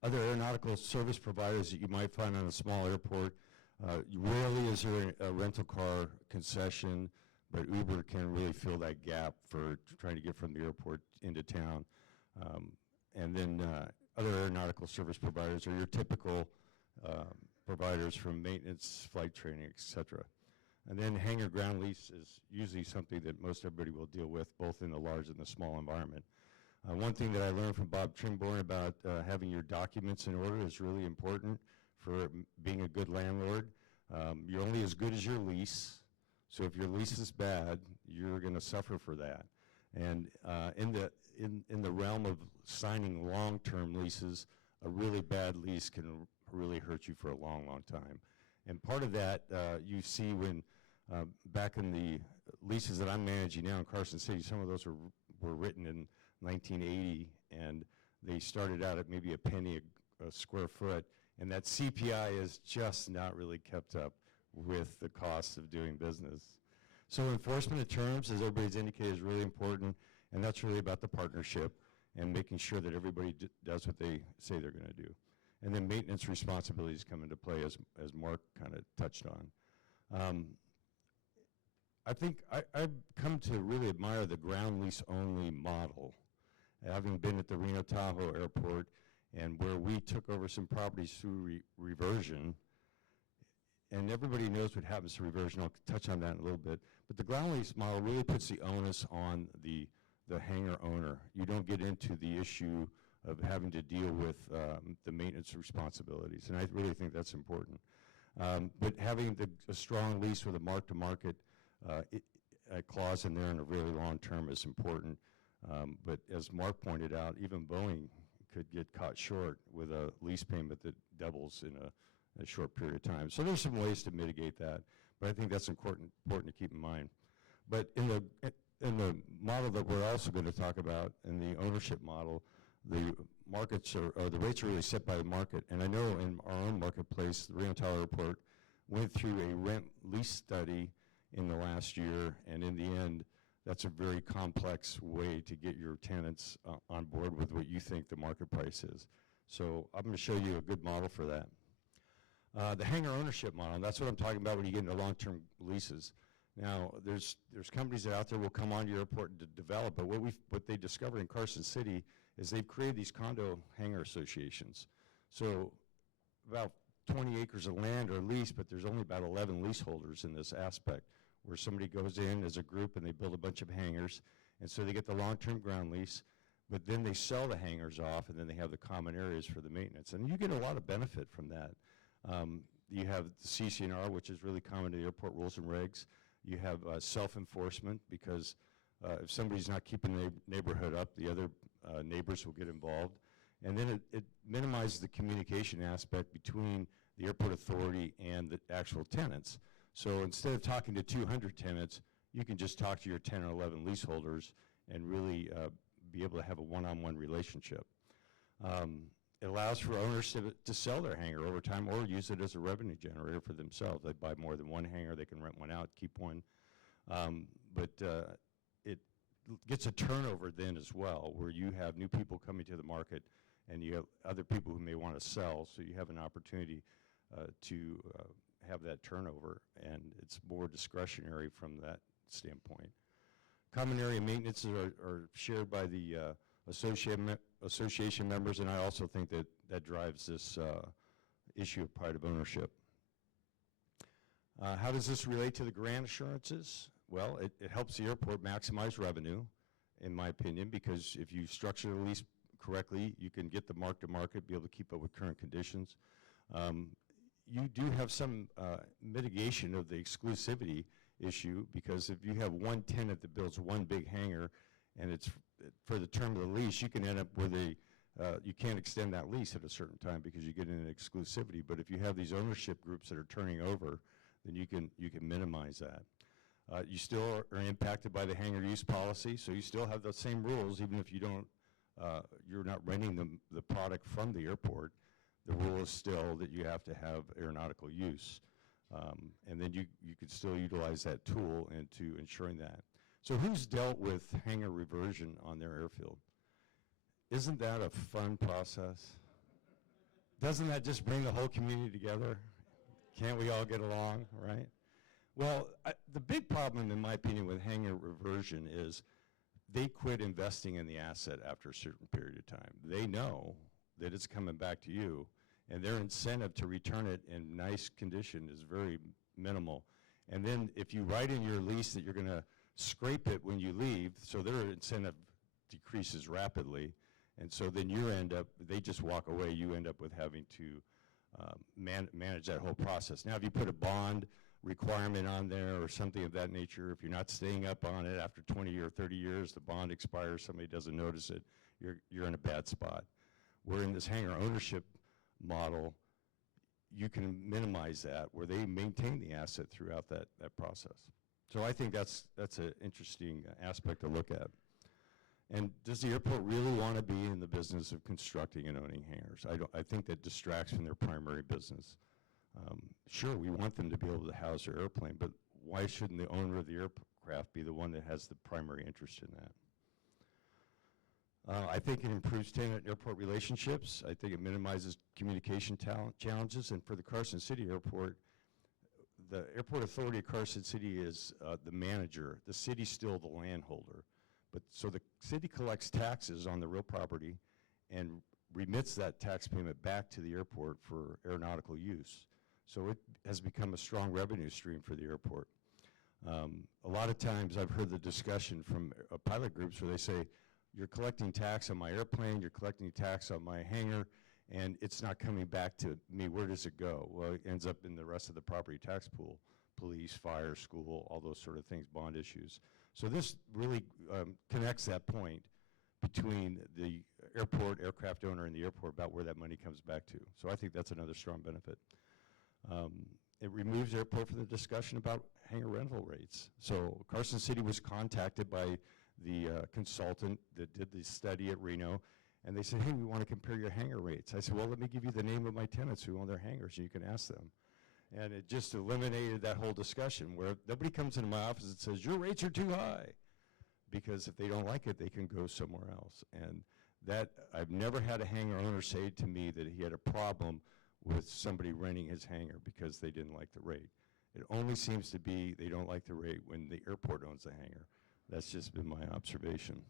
Other aeronautical service providers that you might find on a small airport, rarely is there a rental car concession, but Uber can really fill that gap for trying to get from the airport into town. And then other aeronautical service providers are your typical providers from maintenance, flight training, et cetera. And then hangar ground lease is usually something that most everybody will deal with, both in the large and the small environment. One thing that I learned from Bob Tringborn about having your documents in order is really important for being a good landlord. You're only as good as your lease. So if your lease is bad, you're going to suffer for that. And in the realm of signing long-term leases, a really bad lease can really hurt you for a long, long time. And part of that you see when back in the leases that I'm managing now in Carson City, some of those were written in 1980, and they started out at maybe a penny a square foot, and that CPI is just not really kept up with the cost of doing business. So enforcement of terms, as everybody's indicated, is really important, and that's really about the partnership and making sure that everybody does what they say they're going to do. And then maintenance responsibilities come into play, as Mark kind of touched on. I think I've come to really admire the ground lease only model, having been at the Reno Tahoe Airport and where we took over some properties through reversion. And everybody knows what happens to reversion. I'll touch on that in a little bit. But the ground lease model really puts the onus on the hangar owner. You don't get into the issue of having to deal with the maintenance responsibilities. And I really think that's important. But having a strong lease with a mark-to-market clause in there and a really long term is important. But as Mark pointed out, even Boeing could get caught short with a lease payment that doubles in a short period of time. So there's some ways to mitigate that, but I think that's important to keep in mind. But in the model that we're also going to talk about, in the ownership model, the markets or the rates are really set by the market. And I know in our own marketplace, the Reno Tahoe Airport went through a rent lease study in the last year, and in the end, that's a very complex way to get your tenants on board with what you think the market price is. So I'm going to show you a good model for that. The hangar ownership model, and that's what I'm talking about when you get into long-term leases. Now, there's companies that out there will come onto your airport to develop, but what they discovered in Carson City is they've created these condo hangar associations. So about 20 acres of land are leased, but there's only about 11 leaseholders in this aspect, where somebody goes in as a group and they build a bunch of hangars, and so they get the long-term ground lease, but then they sell the hangars off, and then they have the common areas for the maintenance. And you get a lot of benefit from that. You have the CC&R, which is really common to the airport rules and regs. You have self-enforcement, because if somebody's not keeping the neighborhood up, the other neighbors will get involved. And then it minimizes the communication aspect between the airport authority and the actual tenants. So instead of talking to 200 tenants, you can just talk to your 10 or 11 leaseholders and really be able to have a one-on-one relationship. It allows for owners to sell their hangar over time or use it as a revenue generator for themselves. They buy more than one hangar, they can rent one out, keep one. But it gets a turnover then as well, where you have new people coming to the market and you have other people who may want to sell, so you have an opportunity to have that turnover, and it's more discretionary from that standpoint. Common area maintenance are shared by the association members, and I also think that drives this issue of pride of ownership. How does this relate to the grant assurances? Well, it helps the airport maximize revenue, in my opinion, because if you structure the lease correctly, you can get the mark-to-market, be able to keep up with current conditions. You do have some mitigation of the exclusivity issue, because if you have one tenant that builds one big hangar and it's for the term of the lease, you can end up with you can't extend that lease at a certain time because you get an exclusivity. But if you have these ownership groups that are turning over, then you can minimize that. You still are impacted by the hangar use policy, so you still have the same rules, even if you're not renting the product from the airport. The rule is still that you have to have aeronautical use. And then you could still utilize that tool into ensuring that. So who's dealt with hangar reversion on their airfield? Isn't that a fun process? Doesn't that just bring the whole community together? Can't we all get along, right? Well, the big problem, in my opinion, with hangar reversion is they quit investing in the asset after a certain period of time. They know that it's coming back to you, and their incentive to return it in nice condition is very minimal. And then if you write in your lease that you're going to scrape it when you leave, so their incentive decreases rapidly, and so then they just walk away. You end up with having to manage that whole process. Now, if you put a bond requirement on there or something of that nature, if you're not staying up on it after 20 or 30 years, the bond expires, somebody doesn't notice it, you're in a bad spot. Where in this hangar ownership model, you can minimize that, where they maintain the asset throughout that process. So I think that's an interesting aspect to look at. And does the airport really want to be in the business of constructing and owning hangars? I think that distracts from their primary business. Sure, we want them to be able to house their airplane, but why shouldn't the owner of the aircraft be the one that has the primary interest in I think it improves tenant-airport relationships. I think it minimizes communication challenges. And for the Carson City Airport, the Airport Authority of Carson City is the manager. The city's still the landholder. But so the city collects taxes on the real property and remits that tax payment back to the airport for aeronautical use. So it has become a strong revenue stream for the airport. A lot of times I've heard the discussion from pilot groups where they say, you're collecting tax on my airplane, you're collecting tax on my hangar, and it's not coming back to me. Where does it go? Well, it ends up in the rest of the property tax pool, police, fire, school, all those sort of things, bond issues. So this really connects that point between the airport, aircraft owner, and the airport about where that money comes back to. So I think that's another strong benefit. It removes the airport from the discussion about hangar rental rates. So Carson City was contacted by the consultant that did the study at Reno, and they said, hey, we want to compare your hangar rates. I said, well, let me give you the name of my tenants who own their hangars, and you can ask them. And it just eliminated that whole discussion where nobody comes into my office and says, your rates are too high. Because if they don't like it, they can go somewhere else. And that, I've never had a hangar owner say to me that he had a problem with somebody renting his hangar because they didn't like the rate. It only seems to be they don't like the rate when the airport owns the hangar. That's just been my observation.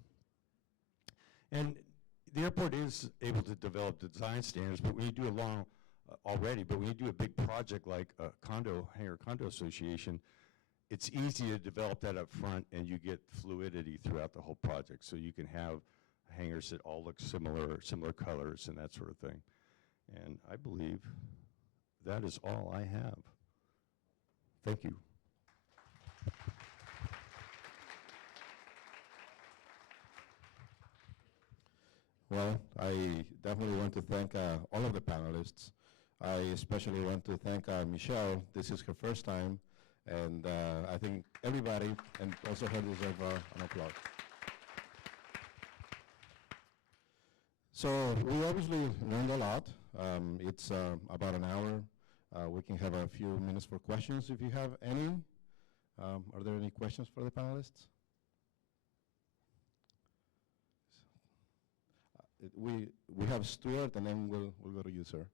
And the airport is able to develop design standards, but when you do a long, but when you do a big project like a hangar condo association, it's easy to develop that up front and you get fluidity throughout the whole project. So you can have hangars that all look similar colors and that sort of thing. And I believe that is all I have. Thank you. Well, I definitely want to thank all of the panelists. I especially want to thank Michelle. This is her first time, and I think everybody, and also her, deserve an applause. So we obviously learned a lot. It's about an hour. We can have a few minutes for questions if you have any. Are there any questions for the panelists? We have Stuart, and then we'll go to you, sir.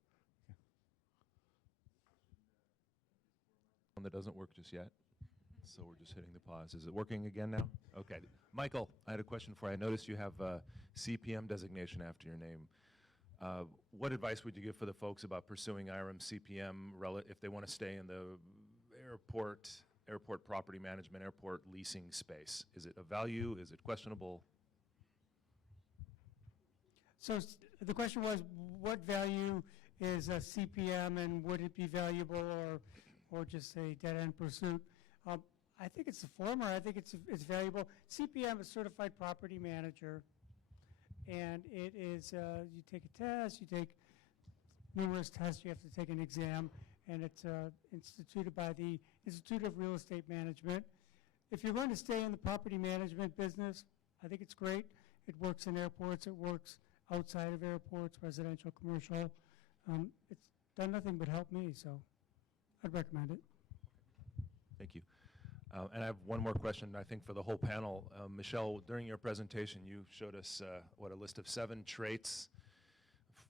One that doesn't work just yet, so we're just hitting the pause. Is it working again now? Okay. Michael, I had a question for you. I noticed you have a CPM designation after your name. What advice would you give for the folks about pursuing IRM CPM if they want to stay in the airport property management, airport leasing space? Is it a value? Is it questionable? So the question was, what value is a CPM, and would it be valuable or just a dead-end pursuit? I think it's the former. I think it's valuable. CPM is Certified Property Manager, and it is, you take a test, you take numerous tests, you have to take an exam, and it's instituted by the Institute of Real Estate Management. If you're going to stay in the property management business, I think it's great. It works in airports, it works outside of airports, residential, commercial. It's done nothing but help me, so I'd recommend it. Thank you. And I have one more question, I think, for the whole panel. Michelle, during your presentation, you showed us, a list of 7 traits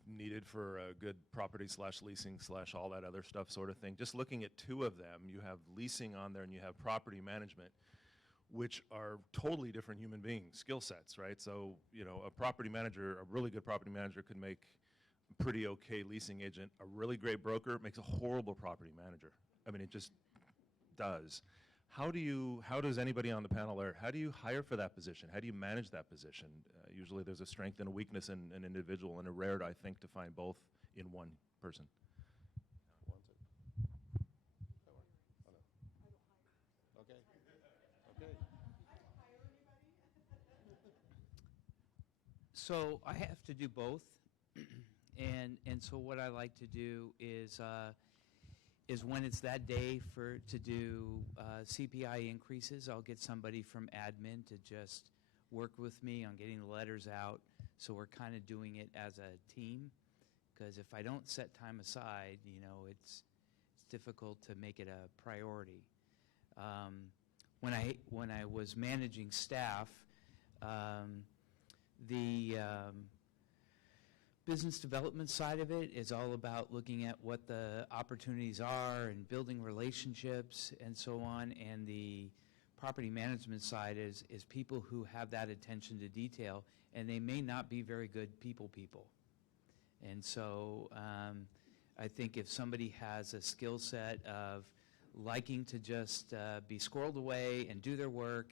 needed for a good property / leasing / all that other stuff sort of thing. Just looking at 2 of them, you have leasing on there and you have property management, which are totally different human being skill sets, right? So, you know, a really good property manager could make a pretty okay leasing agent. A really great broker makes a horrible property manager. I mean, it just does. How does anybody on the panel there, how do you hire for that position? How do you manage that position? Usually there's a strength and a weakness in an individual, and a rare, I think, to find both in one person. So I have to do both, and so what I like to do is when it's that day to do CPI increases, I'll get somebody from admin to just work with me on getting the letters out. So we're kind of doing it as a team, because if I don't set time aside, you know, it's difficult to make it a priority. When I was managing staff, The business development side of it is all about looking at what the opportunities are and building relationships and so on. And the property management side is people who have that attention to detail, and they may not be very good people. And so I think if somebody has a skill set of liking to just be squirreled away and do their work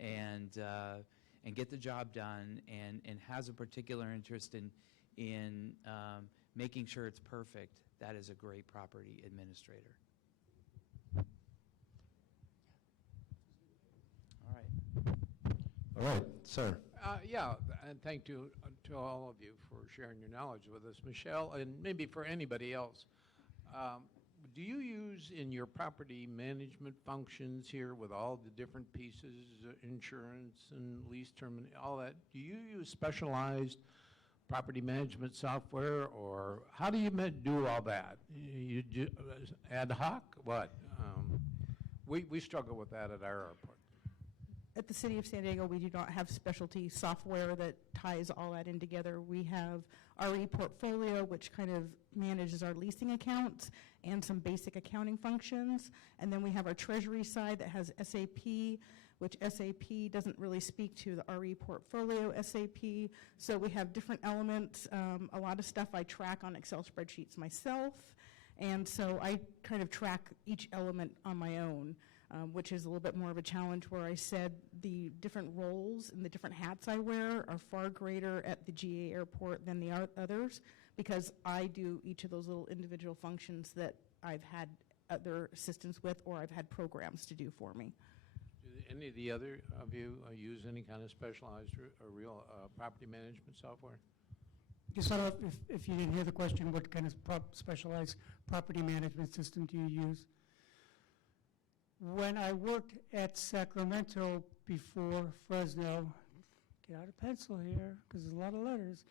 and get the job done, and has a particular interest in making sure it's perfect, that is a great property administrator. All right. All right, sir. Yeah, and thank you to all of you for sharing your knowledge with us. Michelle, and maybe for anybody else, do you use in your property management functions here with all the different pieces, insurance and lease term, all that, do you use specialized property management software, or how do you do all that? You do ad hoc? What? We struggle with that at our airport. At the City of San Diego, we do not have specialty software that ties all that in together. We have RE Portfolio, which kind of manages our leasing accounts and some basic accounting functions. And then we have our treasury side that has SAP, which SAP doesn't really speak to the RE Portfolio SAP. So we have different elements. A lot of stuff I track on Excel spreadsheets myself. And so I kind of track each element on my own, which is a little bit more of a challenge, where I said the different roles and the different hats I wear are far greater at the GA airport than the others, because I do each of those little individual functions that I've had other assistants with, or I've had programs to do for me. Do any of the other of you use any kind of specialized or real property management software? Just sort of, if you didn't hear the question, what kind of specialized property management system do you use? When I worked at Sacramento before Fresno, get out a pencil here because there's a lot of letters.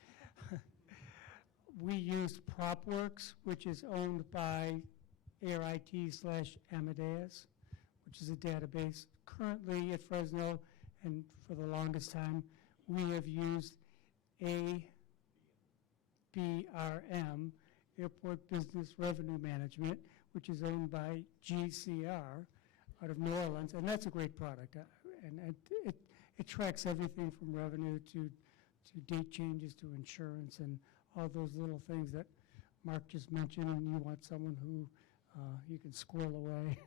We used PropWorks, which is owned by A.A.E/Amadeus, which is a database. Currently at Fresno, and for the longest time, we have used ABRM, Airport Business Revenue Management, which is owned by GCR out of New Orleans, and that's a great product. And it tracks everything from revenue to date changes to insurance and all those little things that Mark just mentioned, and you want someone who you can squirrel away.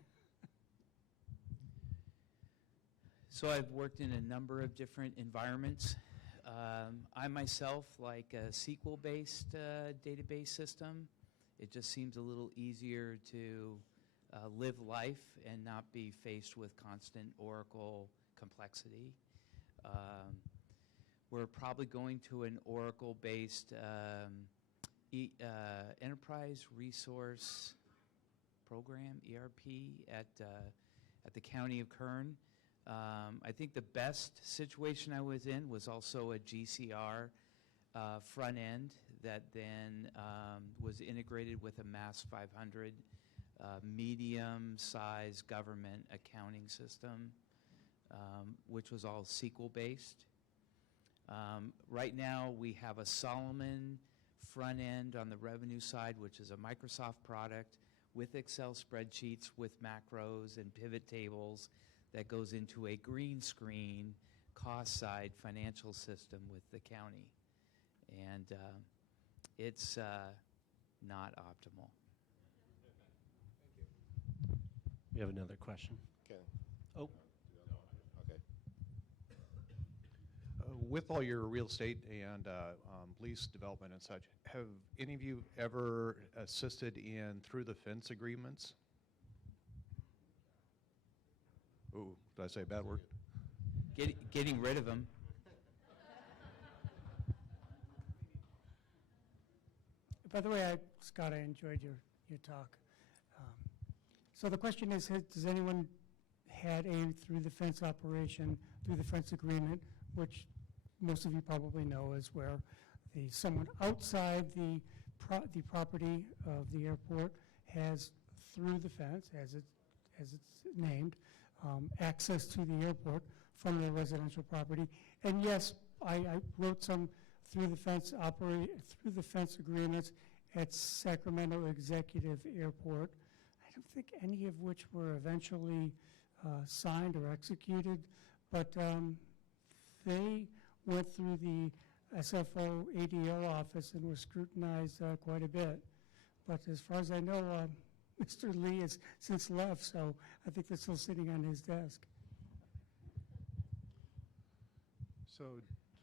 So I've worked in a number of different environments. I myself like a SQL-based database system. It just seems a little easier to live life and not be faced with constant Oracle complexity. We're probably going to an Oracle-based Enterprise Resource Program, ERP, at the County of Kern. I think the best situation I was in was also a GCR front end that then was integrated with a Mass 500 medium-sized government accounting system, which was all SQL-based. Right now, we have a Solomon front end on the revenue side, which is a Microsoft product with Excel spreadsheets, with macros and pivot tables, that goes into a green screen cost side financial system with the county. And it's not optimal. We have another question. Okay. Oh. Okay. With all your real estate and lease development and such, have any of you ever assisted in through the fence agreements? Ooh, did I say a bad word? Getting rid of them. By the way, Scott, I enjoyed your talk. So the question is, does anyone had a through the fence operation, through the fence agreement, which most of you probably know is where someone outside the property of the airport has, through the fence, as it's named, access to the airport from their residential property. And yes, I wrote some through the fence agreements at Sacramento Executive Airport. I don't think any of which were eventually signed or executed, but they went through the SFO ADO office and were scrutinized quite a bit. But as far as I know, Mr. Lee has since left, so I think they're still sitting on his desk.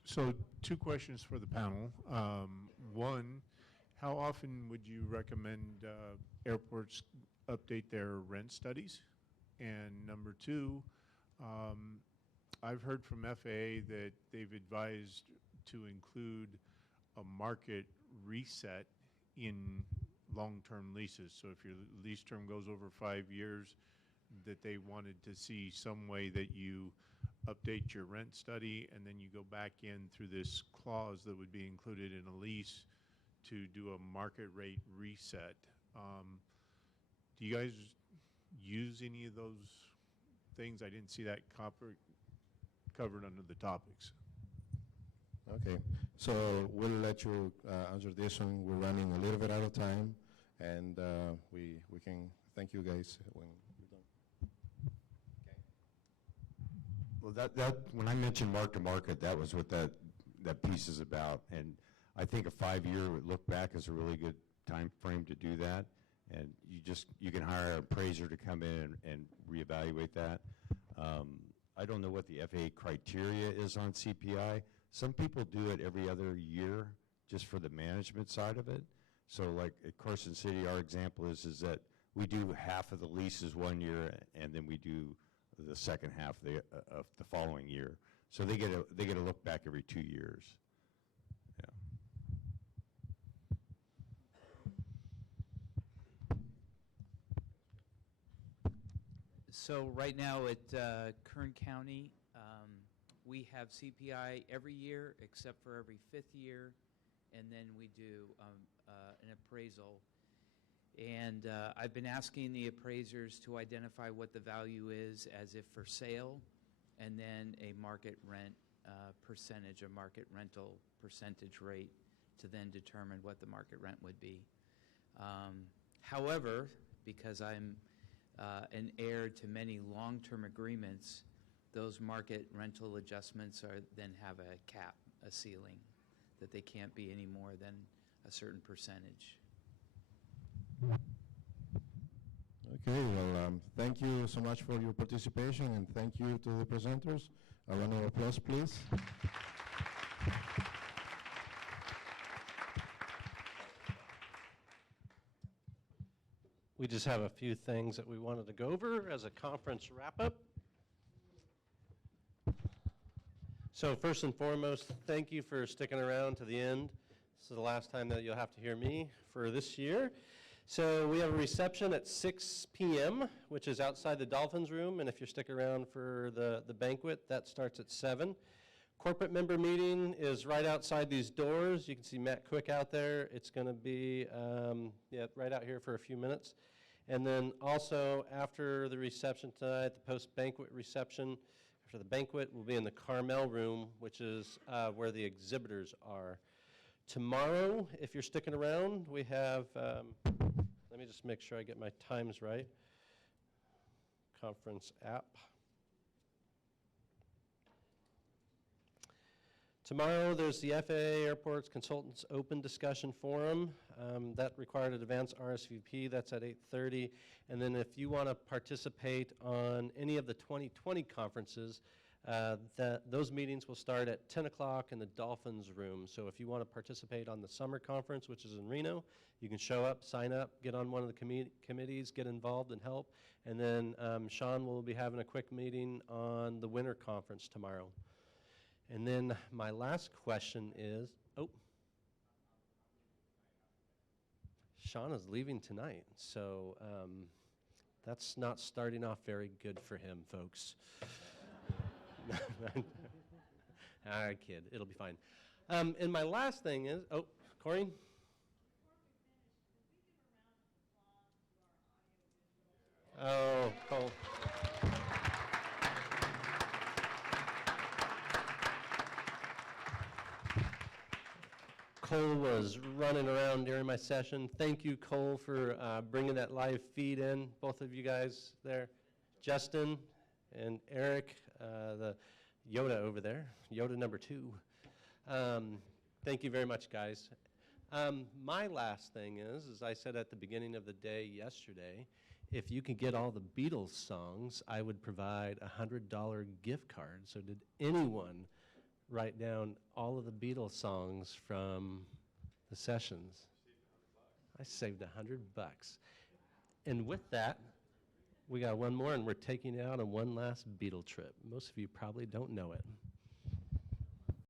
So two questions for the panel. One, how often would you recommend airports update their rent studies? And number two, I've heard from FAA that they've advised to include a market reset in long-term leases. So if your lease term goes over 5 years, that they wanted to see some way that you update your rent study and then you go back in through this clause that would be included in a lease to do a market rate reset. Do you guys use any of those things? I didn't see that covered under the topics. Okay, so we'll let you answer this one. We're running a little bit out of time, and we can thank you guys when you're done. Well, when I mentioned mark-to-market, that was what that piece is about. And I think a 5-year look back is a really good time frame to do that. And you can hire an appraiser to come in and reevaluate that. I don't know what the FAA criteria is on CPI. Some people do it every other year just for the management side of it. So like at Carson City, our example is that we do half of the leases 1 year and then we do the second half of the following year. So they get a look back every 2 years. Yeah. So right now at Kern County, we have CPI every year except for every 5th year, and then we do an appraisal. And I've been asking the appraisers to identify what the value is as if for sale, and then a market rent percentage, a market rental percentage rate to then determine what the market rent would be. However, because I'm an heir to many long-term agreements, those market rental adjustments then have a cap, a ceiling, that they can't be any more than a certain percentage. Okay, well, thank you so much for your participation, and thank you to the presenters. A round of applause, please. We just have a few things that we wanted to go over as a conference wrap-up. So first and foremost, thank you for sticking around to the end. This is the last time that you'll have to hear me for this year. So we have a reception at 6 p.m., which is outside the Dolphins room, and if you're sticking around for the banquet, that starts at 7. Corporate member meeting is right outside these doors. You can see Matt Quick out there. It's going to be right out here for a few minutes. And then also after the reception tonight, the post-banquet reception, after the banquet, we'll be in the Carmel room, which is where the exhibitors are. Tomorrow, if you're sticking around, we have, let me just make sure I get my times right, conference app. Tomorrow, there's the FAA Airports Consultants Open Discussion Forum. That required an advance RSVP. That's at 8:30. And then if you want to participate on any of the 2020 conferences, those meetings will start at 10 o'clock in the Dolphins room. So if you want to participate on the summer conference, which is in Reno, you can show up, sign up, get on one of the committees, get involved and help. And then Sean will be having a quick meeting on the winter conference tomorrow. And then my last question is, Sean is leaving tonight, so that's not starting off very good for him, folks. All right, kid, it'll be fine. And my last thing is, Corey? Oh, cool. Cole was running around during my session. Thank you, Cole, for bringing that live feed in, both of you guys there. Justin and Eric, the Yoda over there, Yoda number 2. Thank you very much, guys. My last thing is, as I said at the beginning of the day yesterday, if you can get all the Beatles songs, I would provide a $100 gift card. So did anyone write down all of the Beatles songs from the sessions? I saved $100. And with that, we got one more, and we're taking out on one last Beatle trip. Most of you probably don't know it.